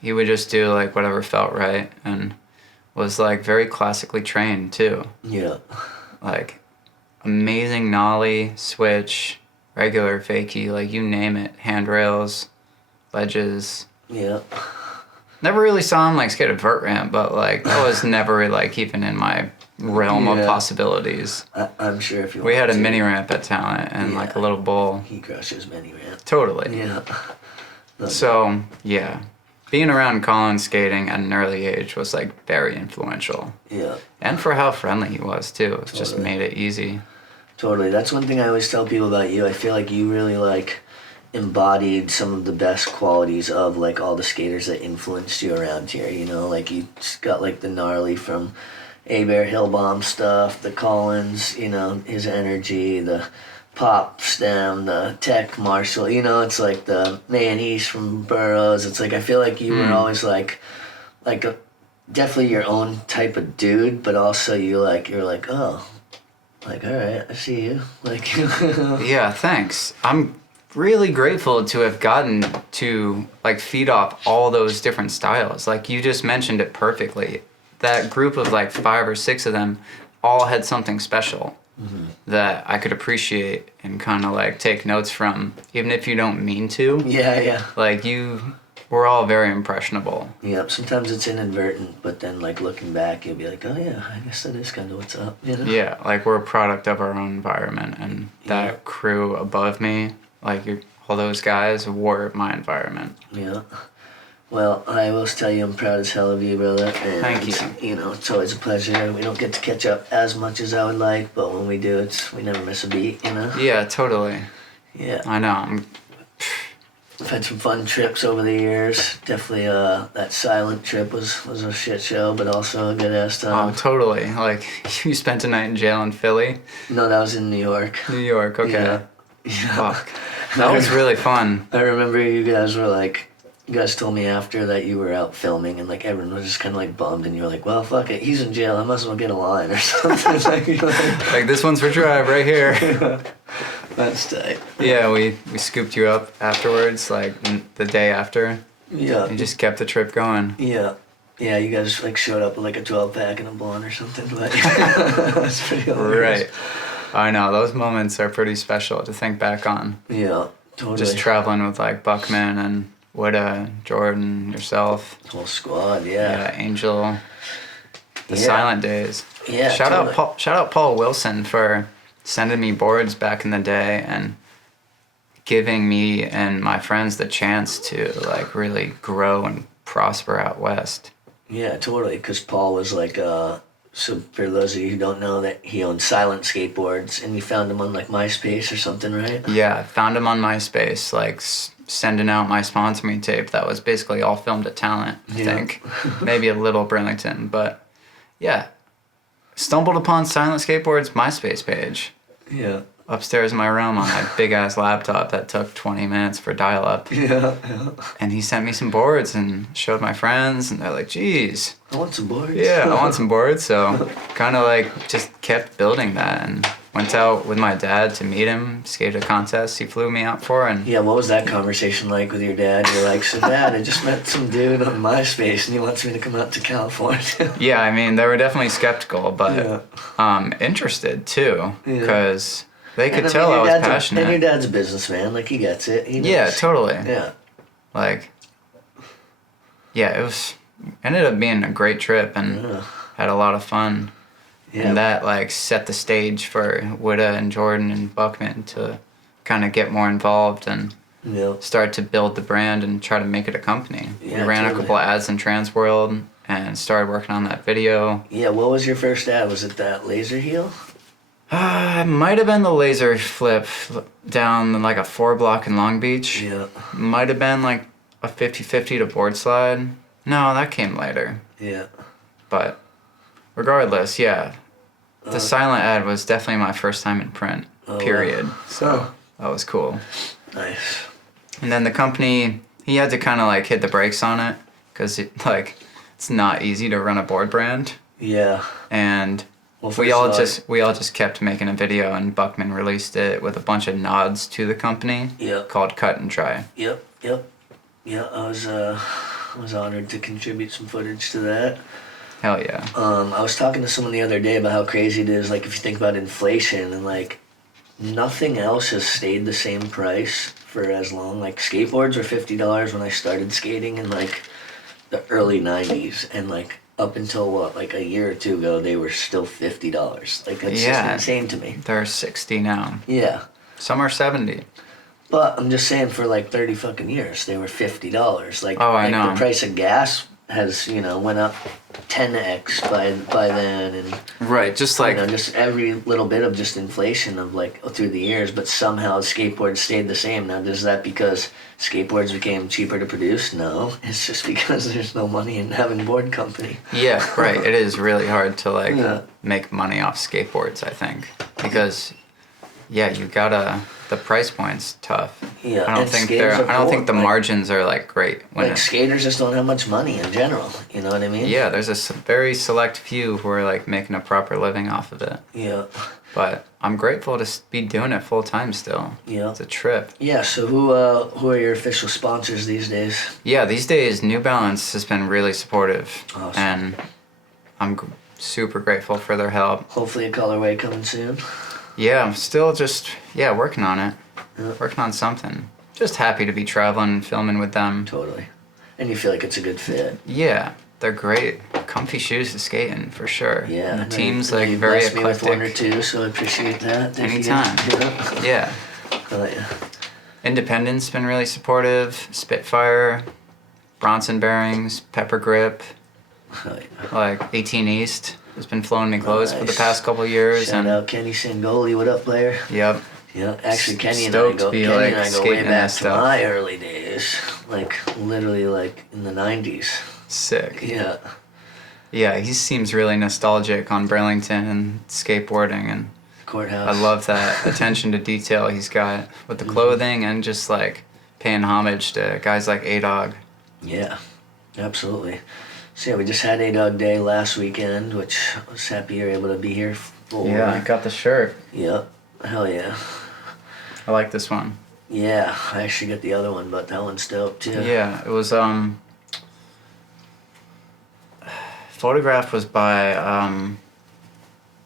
he would just do like whatever felt right and was like very classically trained too. Yeah. Like amazing nollie, switch, regular fakie, like you name it, handrails, ledges. Yeah. Never really saw him like skate a vert ramp, but like that was never like even in my realm of Yeah. possibilities. I'm sure if you We had a wanted to, mini ramp at Talent and like a Yeah. little bowl. he crushes mini ramp. Totally. Yeah. So yeah, being around Colin skating at an early age was like very influential. Yeah. And for how friendly he was too. It just Totally. made it easy. Totally. That's one thing I always tell people about you. I feel like you really like embodied some of the best qualities of like all the skaters that influenced you around here. You know, like you got like the gnarly from A-Bear Hillbomb stuff, the Collins, you know, his energy, the Pop Stem, the Tech Marshall, you know, it's like the Man East from Burroughs. It's like I feel like you were always like definitely your own type of dude, but also you're like, oh, like, all right, I see you. Like, Yeah, thanks. I'm really grateful to have gotten to like feed off all those different styles. Like you just mentioned it perfectly. That group of like 5 or 6 of them all had something special that I could appreciate and kind of like take notes from, even if you don't mean to. yeah. Like we're all very impressionable. Yep, sometimes it's inadvertent, but then like looking back, you'll be like, oh yeah, I guess that is kind of what's up, you know? Yeah, like we're a product of our own environment, and that Yeah. crew above me, like all those guys were my environment. Yeah. Well, I will tell you, I'm proud as hell of you, brother. And, Thank you. You know, it's always a pleasure. We don't get to catch up as much as I would like, but when we do, we never miss a beat, you know? Yeah, totally. Yeah. I know. I've had some fun trips over the years. Definitely, that silent trip was a shit show, but also a good ass Oh, time. totally. Like you spent a night in jail in Philly, No, that was in New York. New York. Okay. Yeah. Yeah. Fuck. That was really fun. I remember you guys were like, you guys told me after that you were out filming and like everyone was just kind of like bummed and you were like, well, fuck it, he's in jail, I might as well get a line or something. Like, this one's for Drive right here. That's tight. Yeah, we scooped you up afterwards, like the day after. Yeah. You just kept the trip going. Yeah. Yeah, you guys like showed up with like a 12-pack and a blunt or something, but that's pretty hilarious. Right. I know, those moments are pretty special to think back on. Yeah, totally. Just traveling with like Buckman and Witta, Jordan, yourself. Whole squad, Yeah, Angel. The Yeah. silent days. Yeah, Shout totally. out Paul Wilson for sending me boards back in the day and giving me and my friends the chance to like really grow and prosper out west. Yeah, totally. Because Paul was like, so for those of you who don't know, that he owns Silent Skateboards, and you found him on like MySpace or something, right? Yeah, I found him on MySpace, like sending out my Sponsor Me tape that was basically all filmed at Talent, I Yeah. think. Maybe a little Burlington, but yeah. Stumbled upon Silent Skateboards' MySpace page. Yeah. Upstairs in my room on my big ass laptop that took 20 minutes for dial up. Yeah. And he sent me some boards and showed my friends, and they're like, geez, I want some boards. yeah, I want some boards. So kind of like just kept building that and went out with my dad to meet him, skated a contest he flew me out for. And Yeah, what was that conversation like with your dad? You're like, so Dad, I just met some dude on MySpace and he wants me to come out to California. yeah, I mean, they were definitely skeptical, but Yeah. Interested too, Yeah. because they could And, I tell mean, I your was dad's passionate. and your dad's a businessman, like he gets it. He knows. Yeah, totally. Yeah. Like, yeah, it was, ended up being a great trip and Yeah. had a lot of fun. Yeah. And that like set the stage for Witta and Jordan and Buckman to kind of get more involved and Yeah. start to build the brand and try to make it a company. Yeah, we ran totally. a couple ads in Transworld and started working on that video. Yeah, what was your first ad? Was it that laser heel? It might have been the laser flip down like a 4-block in Long Beach. Yeah. Might have been like a 50-50 to board slide. No, that came later. Yeah. But regardless, yeah. The silent ad was definitely my first time in print, Oh, period. wow. So that was cool. Nice. And then the company, he had to kind of like hit the brakes on it because it's not easy to run a board brand. Yeah. And Well, we first of all just kept making a video, and Buckman released it with a bunch of nods to the company Yeah. called Cut and Try. Yep. Yeah, I was honored to contribute some footage to that. Hell yeah. I was talking to someone the other day about how crazy it is, like if you think about inflation and like nothing else has stayed the same price for as long. Like skateboards were $50 when I started skating in like the early 90s, and like up until what, like a year or two ago, they were still $50. Like that's Yeah. just insane to me. They're 60 now. Yeah. Some are 70. But I'm just saying, for like 30 fucking years, they were $50. Like, Oh, I like know. the price of gas has, went up 10x by then, and Right, just like just every little bit of just inflation of like through the years. But somehow skateboards stayed the same. Now, is that because skateboards became cheaper to produce? No, it's just because there's no money in having a board company. yeah, right. It is really hard to like Yeah. make money off skateboards, I think, because yeah, you gotta, the price point's tough. Yeah, I don't and think skaters are I don't think the cool, like- margins are like great when Like skaters just don't have much money in general. You know what I mean? yeah, there's a very select few who are like making a proper living off of it. Yeah. But I'm grateful to be doing it full time still. Yeah. It's a trip. Yeah. So who are your official sponsors these days? Yeah, these days New Balance has been really supportive, Awesome. and I'm super grateful for their help. Hopefully a colorway coming soon. Yeah, I'm still just working on it, Yeah. working on something. Just happy to be traveling and filming with them. Totally. And you feel like it's a good fit. Yeah, they're great, comfy shoes to skate in for sure. Yeah. And I the know team's you like you very blessed me with one or eclectic. two, so I appreciate that. Thank you. Anytime. Yeah. Yeah, Oh, yeah. Independent's been really supportive. Spitfire, Bronson Bearings, Pepper Grip, Oh, yeah. like 18 East has been flowing me clothes for the Nice. past couple years. Shout out Kenny Singoli. What up, player? Yep. Yeah, actually, Kenny and I Stoked go. to be, Kenny like, and I go skating way in back that to stuff. my early days, like literally like in the '90s. Sick. Yeah, Yeah, he seems really nostalgic on Burlington and skateboarding, and courthouse. I love that attention to detail he's got with the clothing and just like paying homage to guys like A-Dog. Yeah, absolutely. So yeah, we just had A-Dog Day last weekend, which I was happy you were able to be here for. Yeah, I got the shirt. Yep. Hell yeah. I like this one. Yeah, I actually got the other one, but that one's dope too. Yeah, it was photograph was by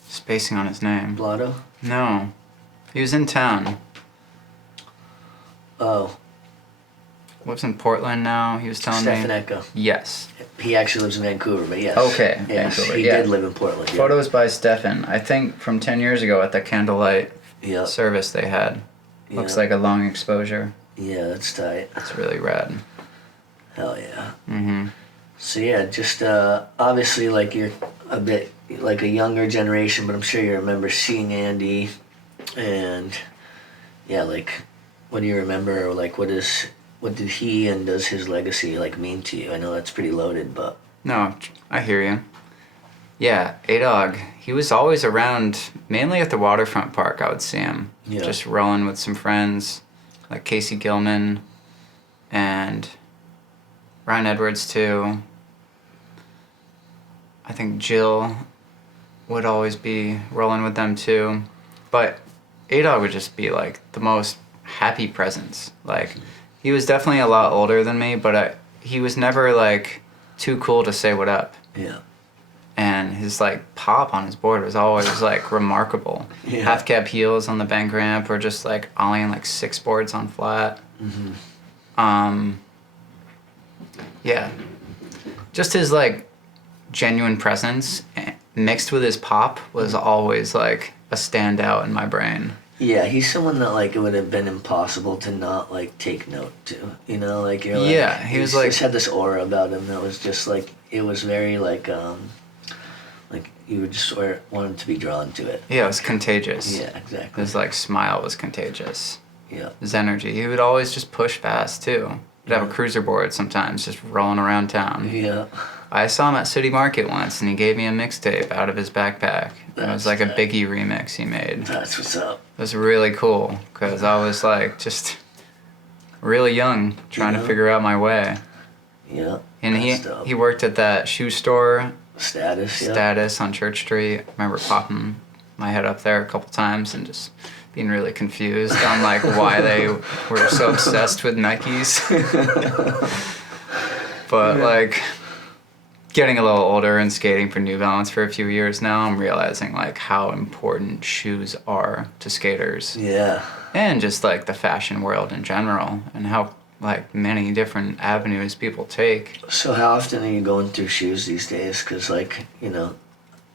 spacing on his name. Blotto? No. He was in town. Oh, Lives in Portland now. He was telling Stefan me. Echo. Yes. He actually lives in Vancouver, but yes. Okay, Yes, Vancouver, he yeah. did live in Portland. Yeah. Photos by Stefan. I think from 10 years ago at the candlelight Yep. service they had. Looks Yeah. like a long exposure. Yeah, that's tight. It's really rad. Hell yeah. Mm-hmm. So yeah, just obviously like you're a bit like a younger generation, but I'm sure you remember seeing Andy, and yeah, like what do you remember, or like what did he and does his legacy like mean to you? I know that's pretty loaded, but No, I hear you. Yeah, A-Dog. He was always around, mainly at the waterfront park. I would see him Yeah. just rolling with some friends, like Casey Gilman, and Ryan Edwards too. I think Jill would always be rolling with them too, but A-Dog would just be like the most happy presence. Like, he was definitely a lot older than me, but he was never like too cool to say what up. yeah, And his like pop on his board was always like remarkable. Yeah. Half cab heels on the bank ramp, or just like ollieing like 6 boards on flat. Yeah, just his like genuine presence mixed with his pop was always like a standout in my brain. yeah. He's someone that like it would have been impossible to not like take note to. You know, like you're like Yeah, he was, like- just had this aura about him that was just like it was very like you would just sort of wanted to be drawn to it. Yeah, it was contagious. Yeah, exactly. His like smile was contagious. Yeah. His energy. He would always just push fast too. He'd have a cruiser board sometimes, just rolling around town. Yeah. I saw him at City Market once, and he gave me a mixtape out of his backpack. It was That's like a tight. Biggie remix he made. That's what's up. It was really cool, because I was like just really young, trying to Yeah. figure out my way. Yeah. And that's dope. he worked at that shoe store, Status. Yeah. Status, on Church Street. I remember popping my head up there a couple times and just being really confused on like why they were so obsessed with Nikes. But like getting a little older and skating for New Balance for a few years now, I'm realizing like how important shoes are to skaters Yeah. and just like the fashion world in general, and how like many different avenues people take. So how often are you going through shoes these days? Cause like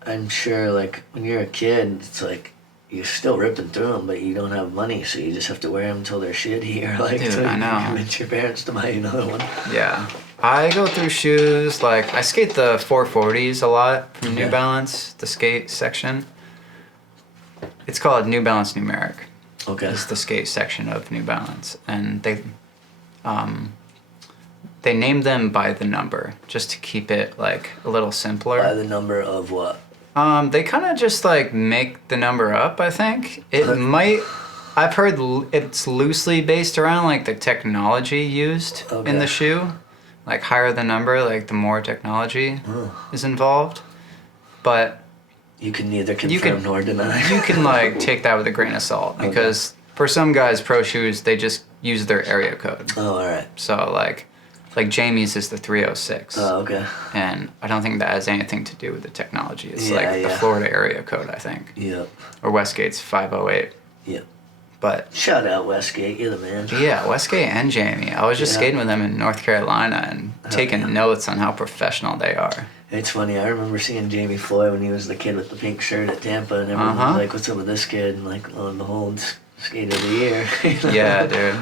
I'm sure like when you're a kid, it's like you're still ripping through them, but you don't have money, so you just have to wear them until they're shitty, or like Dude, till I you know. convince your parents to buy you another one. Yeah. I go through shoes, like I skate the 440s a lot from New Okay. Balance, the skate section. It's called New Balance Numeric. Okay. It's the skate section of New Balance, and they named them by the number just to keep it like a little simpler. By the number of what? They kind of just like make the number up, I think. It might. I've heard it's loosely based around like the technology used in Okay. the shoe. Like higher the number, like the more technology is involved. But You can neither You confirm can- nor deny. you can like take that with a grain of salt, because for some guys, pro shoes, they just use their area code. Oh, all right. So like Jamie's is the 306. Oh, okay. And I don't think that has anything to do with the technology. It's Yeah, like the yeah. Florida area code, I think. Yep. Or Westgate's 508. Yep. But Shout out Westgate, you're the man. yeah, Westgate and Jamie. I was just Yeah. skating with them in North Carolina and taking yeah. notes on how professional they are. It's funny. I remember seeing Jamie Foy when he was the kid with the pink shirt at Tampa, and everyone Uh-huh. was like, "What's up with this kid?" And like, lo and behold, skate of the year. Yeah, dude.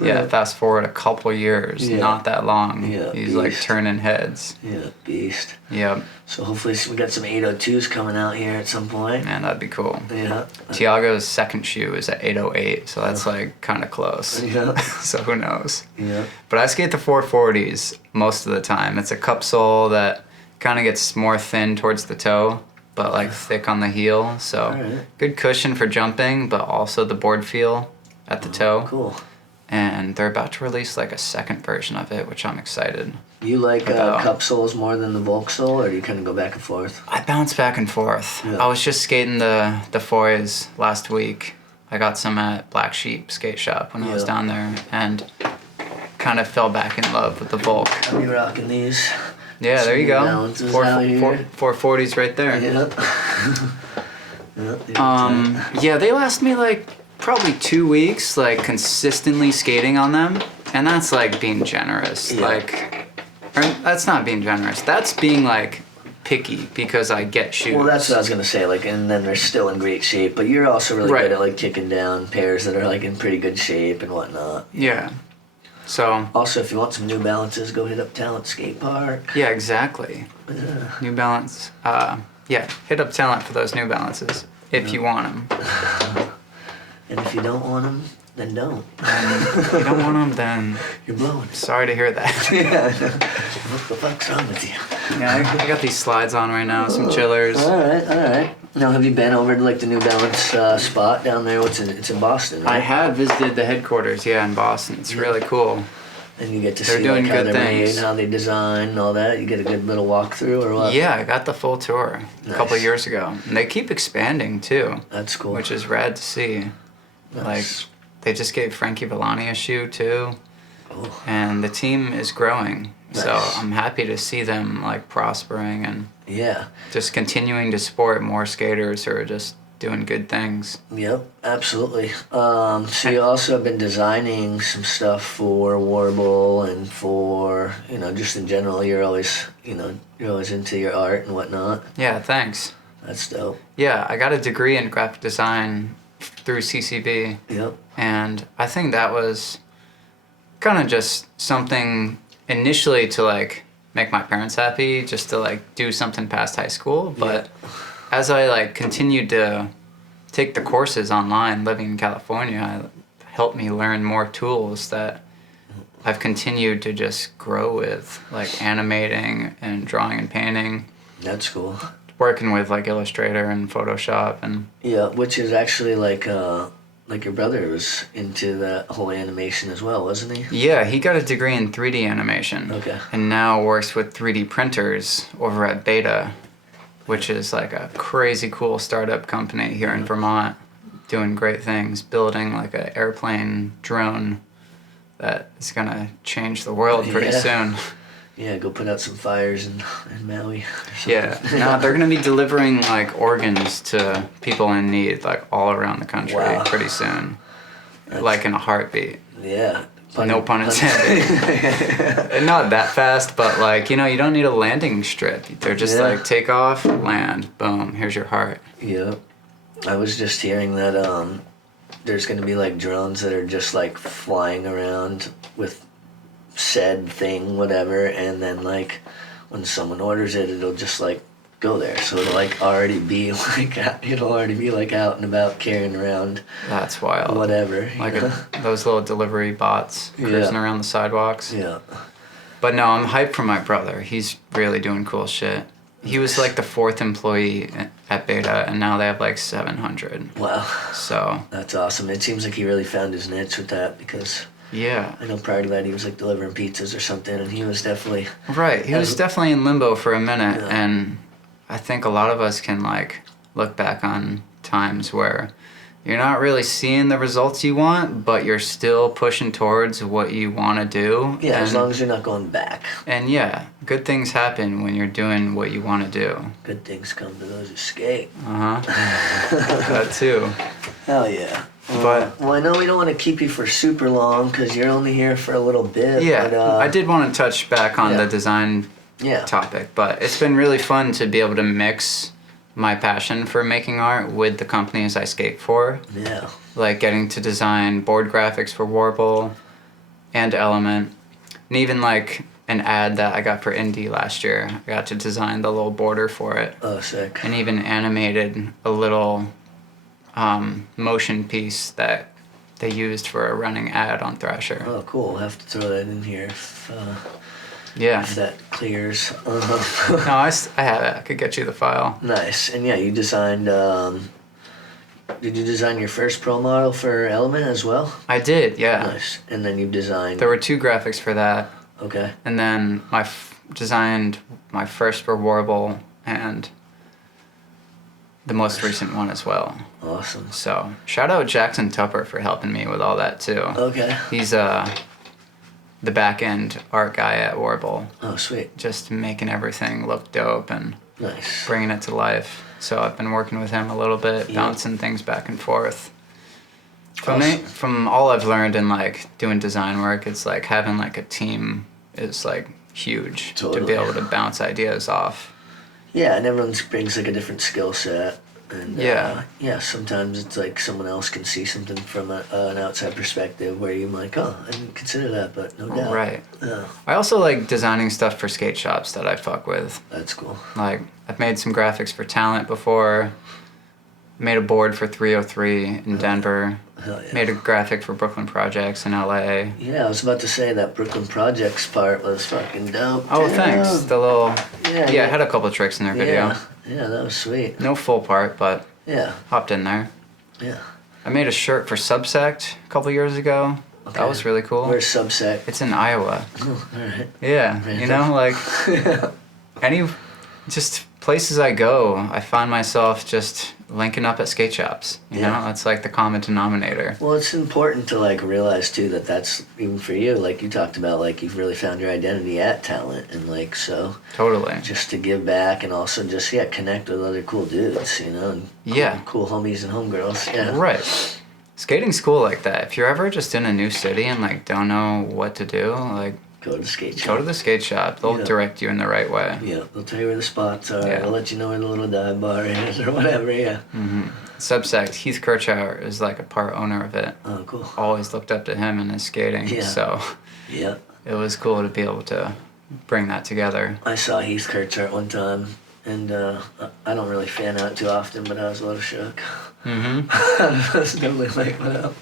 Yeah, fast forward a couple years, Yeah. not that long. Yeah, He's like beast. turning heads. Yeah, beast. Yep, So hopefully we got some 802s coming out here at some point. man, that'd be cool. Yeah. Tiago's second shoe is at 808, so that's like kind of close. Yeah. So who knows? Yeah. But I skate the 440s most of the time. It's a cup sole that kind of gets more thin towards the toe, but like thick on the heel. So Alright. good cushion for jumping, but also the board feel at the toe. Cool. And they're about to release like a second version of it, which I'm excited. You like About- cup soles more than the Volk sole, or do you kind of go back and forth? I bounce back and forth. Yeah. I was just skating the foils last week. I got some at Black Sheep Skate Shop when I was Yeah. down there, and kind of fell back in love with the Volk. I'll be rocking these. Yeah, there you Some go. balances out here. 440s right there. Yep. Yep. Yeah, they last me like probably 2 weeks, like consistently skating on them, and that's like being generous. Yeah. Like, or that's not being generous. That's being like picky because I get shoes. Well, that's what I was gonna say. Like, and then they're still in great shape, but you're also really Right. good at like kicking down pairs that are like in pretty good shape and whatnot. Yeah. So Also, if you want some New Balances, go hit up Talent Skate Park. yeah, exactly. New Balance. Yeah, hit up Talent for those New Balances if you want them. And if you don't want them, then don't. If you don't want them, then You're blowing. sorry to hear that. Yeah. What the fuck's wrong with you? Yeah, I got these slides on right now, some chillers. All right, all right. Now, have you been over to like the New Balance spot down there? It's in Boston, right? I have visited the headquarters, yeah, in Boston. It's really cool. And you get to They're see doing like, how good they're things. made, how they design, and all that. You get a good little walkthrough, or what? Yeah, I got the full tour a couple Nice. years ago. And they keep expanding too, That's cool. which is rad to see. Nice. Like, they just gave Frankie Villani a shoe too, Oh, and the team is growing. So Nice. I'm happy to see them like prospering and yeah. just continuing to support more skaters who are just doing good things. Yep, absolutely. So you also have been designing some stuff for Warble and for, just in general. You're always into your art and whatnot. Yeah, thanks. That's dope. Yeah, I got a degree in graphic design through CCB. Yep. And I think that was kind of just something initially to like make my parents happy, just to like do something past high school. But as I like continued to take the courses online living in California, it helped me learn more tools that I've continued to just grow with, like animating and drawing and painting, That's cool. working with like Illustrator and Photoshop and Yeah, which is actually like your brother was into that whole animation as well, wasn't he? yeah, he got a degree in 3D animation. Okay. And now works with 3D printers over at Beta, which is like a crazy cool startup company here in Vermont, doing great things, building like an airplane drone that is gonna change the world pretty Yeah. soon. Yeah, go put out some fires in Maui. or Yeah, something. no, they're gonna be delivering like organs to people in need like all around the country Wow. pretty soon, like in a heartbeat. Yeah. No pun intended. And not that fast, but like, you don't need a landing strip. They're just Yeah. like take off, land, boom, here's your heart. Yep. I was just hearing that there's gonna be like drones that are just like flying around with said thing, whatever, and then like when someone orders it, it'll just like go there. So it'll like already be like out and about carrying around That's wild. whatever. Like you know? those little delivery bots cruising Yeah. around the sidewalks. Yeah. But no, I'm hyped for my brother. He's really doing cool shit. He was like the 4th employee at Beta, and now they have like 700. Wow. So, That's awesome. It seems like he really found his niche with that, because yeah. I know prior to that he was like delivering pizzas or something, and he was definitely Right. He was definitely in limbo for a minute, Yeah. and I think a lot of us can like look back on times where you're not really seeing the results you want, but you're still pushing towards what you want to do. yeah. As and, long as you're not going back, and yeah, good things happen when you're doing what you want to do. good things come to those who skate. Uh huh. That too. Hell yeah. But- well, I know we don't want to keep you for super long because you're only here for a little bit. Yeah, but, I did want to touch back on yeah. the design Yeah. topic, but it's been really fun to be able to mix my passion for making art with the companies I skate for. Yeah. Like getting to design board graphics for Warble and Element, and even like an ad that I got for Indie last year. I got to design the little border for it, Oh, sick. and even animated a little motion piece that they used for a running ad on Thrasher. Oh, cool. We'll have to throw that in here if Yeah. that clears. No, I have it. I could get you the file. Nice. And yeah, you designed. Did you design your first pro model for Element as well? I did, yeah. Nice. And then you designed. There were 2 graphics for that, Okay. and then designed my first for Warble and the most recent one as well. Awesome. So shout out Jackson Tupper for helping me with all that too. Okay. He's the back end art guy at Warble, Oh, sweet. just making everything look dope and Nice. bringing it to life. So I've been working with him a little bit, Yeah. bouncing things back and forth. Awesome. From all I've learned in like doing design work, it's like having like a team is like huge to Totally. be able to bounce ideas off. Yeah, and everyone brings like a different skill set. And Yeah. yeah, sometimes it's like someone else can see something from an outside perspective where you're like, oh, I didn't consider that, but no doubt. Right. Yeah, I also like designing stuff for skate shops that I fuck with. that's cool. Like I've made some graphics for Talent before. Made a board for 303 in Denver. Hell yeah. Made a graphic for Brooklyn Projects in LA. Yeah, I was about to say that Brooklyn Projects part was fucking dope. Oh, too. thanks. The little Yeah, I had a couple tricks in their video. Yeah, that was sweet. No full part, but Yeah, hopped in there. yeah. I made a shirt for Subsect a couple years ago. Okay. That was really cool. Where's Subsec? It's in Iowa. Oh, all right. Yeah, you know, like any just places I go, I find myself just linking up at skate shops. You Yeah. know, that's like the common denominator. Well, it's important to like realize too that that's even for you. Like you talked about, like you've really found your identity at Talent, and like so Totally. just to give back and also just connect with other cool dudes, you know, and Yeah. cool homies and homegirls. Yeah, Right. Skating's cool like that. If you're ever just in a new city and like don't know what to do, like Go to the skate shop. go to the skate shop. They'll Yeah. direct you in the right way. Yeah, they'll tell you where the spots are. Yeah. They'll let you know where the little dive bar is or whatever. Yeah. Subsect, Heath Kirchhour is like a part owner of it. Oh, cool. Always looked up to him and his skating. Yeah. So Yeah. it was cool to be able to bring that together. I saw Heath Kirchart one time, and I don't really fan out too often, but I was a little shook. Mm-hmm. I was totally like, what up?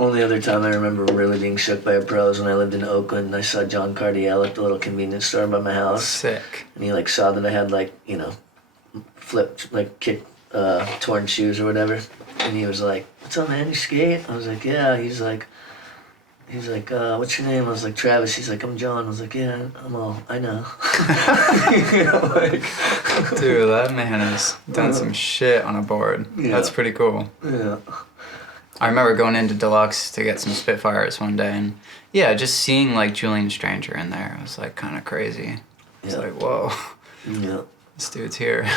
Only other time I remember really being shook by a pro is when I lived in Oakland. I saw John Cardiel at the little convenience store by my house, Sick. and he like saw that I had like, you know, flipped, like kicked, torn shoes or whatever, and he was like, "What's up, man? You skate?" I was like, "Yeah." He's like, "What's your name?" I was like, "Travis." He's like, "I'm John." I was like, "Yeah, I know." You know, like, Dude, that man has done some shit on a board. Yeah. That's pretty cool. yeah. I remember going into Deluxe to get some Spitfires one day, and yeah, just seeing like Julian Stranger in there was like kind of crazy. It's Yeah. like, whoa, Yeah, this dude's here.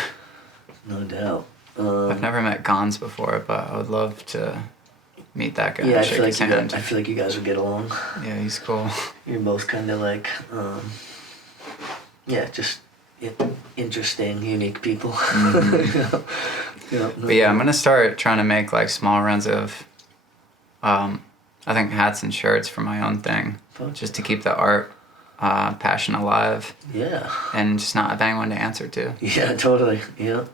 no doubt. I've never met Gons before, but I would love to meet that guy Yeah, I and shake feel like his hand. I feel like you guys would get along. Yeah, he's cool. You're both kind of like, yeah, just interesting, unique people. Yeah, But yeah, I'm gonna start trying to make like small runs of, I think hats and shirts for my own thing, Fuck. just to keep the art passion alive Yeah, and just not have anyone to answer to. yeah, totally. Yeah,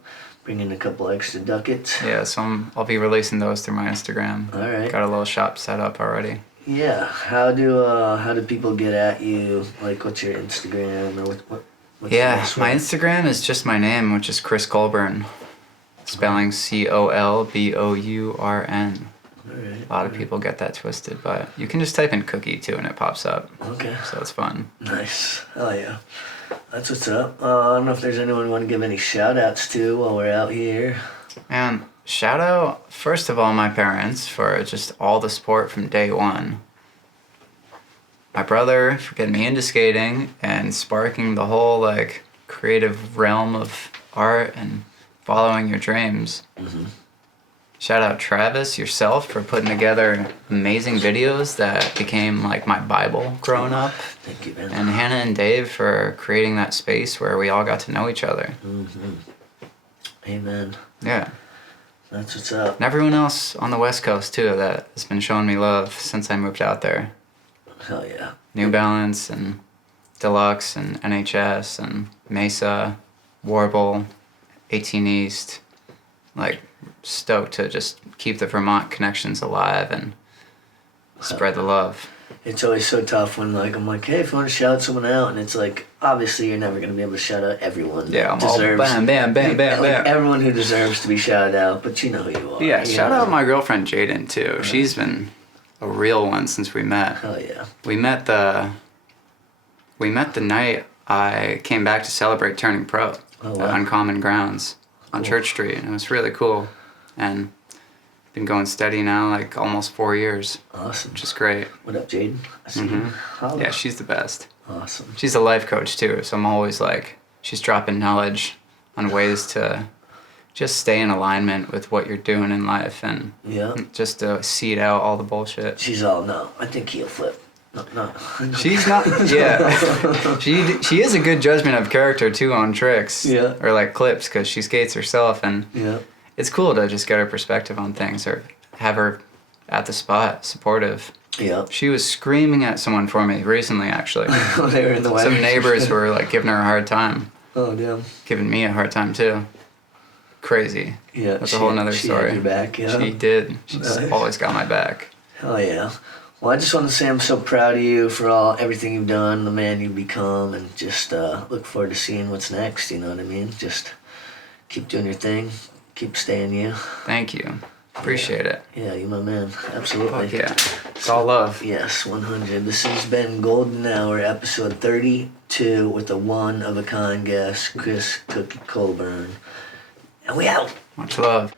bring in a couple extra ducats. Yeah, so I'll be releasing those through my Instagram. All right. Got a little shop set up already. Yeah, how do people get at you? Like, what's your Instagram or what's the Yeah, best my way? Instagram is just my name, which is Chris Colburn. Spelling COLBOURN. All right. A lot of people get that twisted, but you can just type in cookie too and it pops up. Okay. So it's fun. Nice. Oh yeah. That's what's up. I don't know if there's anyone you want to give any shout outs to while we're out here. And shout out, first of all, my parents for just all the support from day one. My brother for getting me into skating and sparking the whole like creative realm of art and following your dreams. Mm-hmm. Shout out Travis, yourself, for putting together amazing videos that became like my Bible growing up. Thank you, man. And Hannah and Dave for creating that space where we all got to know each other. Mm-hmm. Amen. Yeah. That's what's up. And everyone else on the West Coast too that has been showing me love since I moved out there. Hell yeah. New Balance and Deluxe and NHS and Mesa, Warble, 18 East. Like, stoked to just keep the Vermont connections alive and spread the love. it's always so tough when like I'm like, hey, if you want to shout someone out, and it's like obviously you're never gonna be able to shout out everyone. Yeah, I'm that all deserves, bam, bam, bam, bam, like, bam. everyone who deserves to be shouted out, but you know who you are. Yeah, you shout know? out my girlfriend Jaden too. She's been a real one since we met. Hell yeah. We met the night I came back to celebrate turning pro Oh, wow. at Uncommon Grounds on Cool. Church Street, and it was really cool. And been going steady now, like almost 4 years, Awesome. which is great. What up, Jaden? I see you. Mhm. Holla. Yeah, she's the best. Awesome. She's a life coach too, so I'm always like, she's dropping knowledge on ways to just stay in alignment with what you're doing in life and Yeah. just to seed out all the bullshit. She's all no. I think he'll flip. No. She's not, yeah. She is a good judgment of character too on tricks. Yeah. Or like clips, because she skates herself, and Yeah. it's cool to just get her perspective on things or have her at the spot, supportive. Yeah. She was screaming at someone for me recently, actually. They were in the way. Some neighbors were like giving her a hard time, Oh damn. giving me a hard time too. Crazy. Yeah. That's a whole nother she story. Had your back. Yeah. She did. She's Nice. always got my back. Hell yeah. Well, I just want to say I'm so proud of you for everything you've done, the man you've become, and just look forward to seeing what's next. You know what I mean? Just keep doing your thing, keep staying you. Thank you. Appreciate it. Yeah, you my man. Absolutely. Fuck yeah. It's all love. Yes, 100. This has been Golden Hour, episode 32, with a one-of-a-kind guest, Chris Cookie Colburn. And we out. Much love.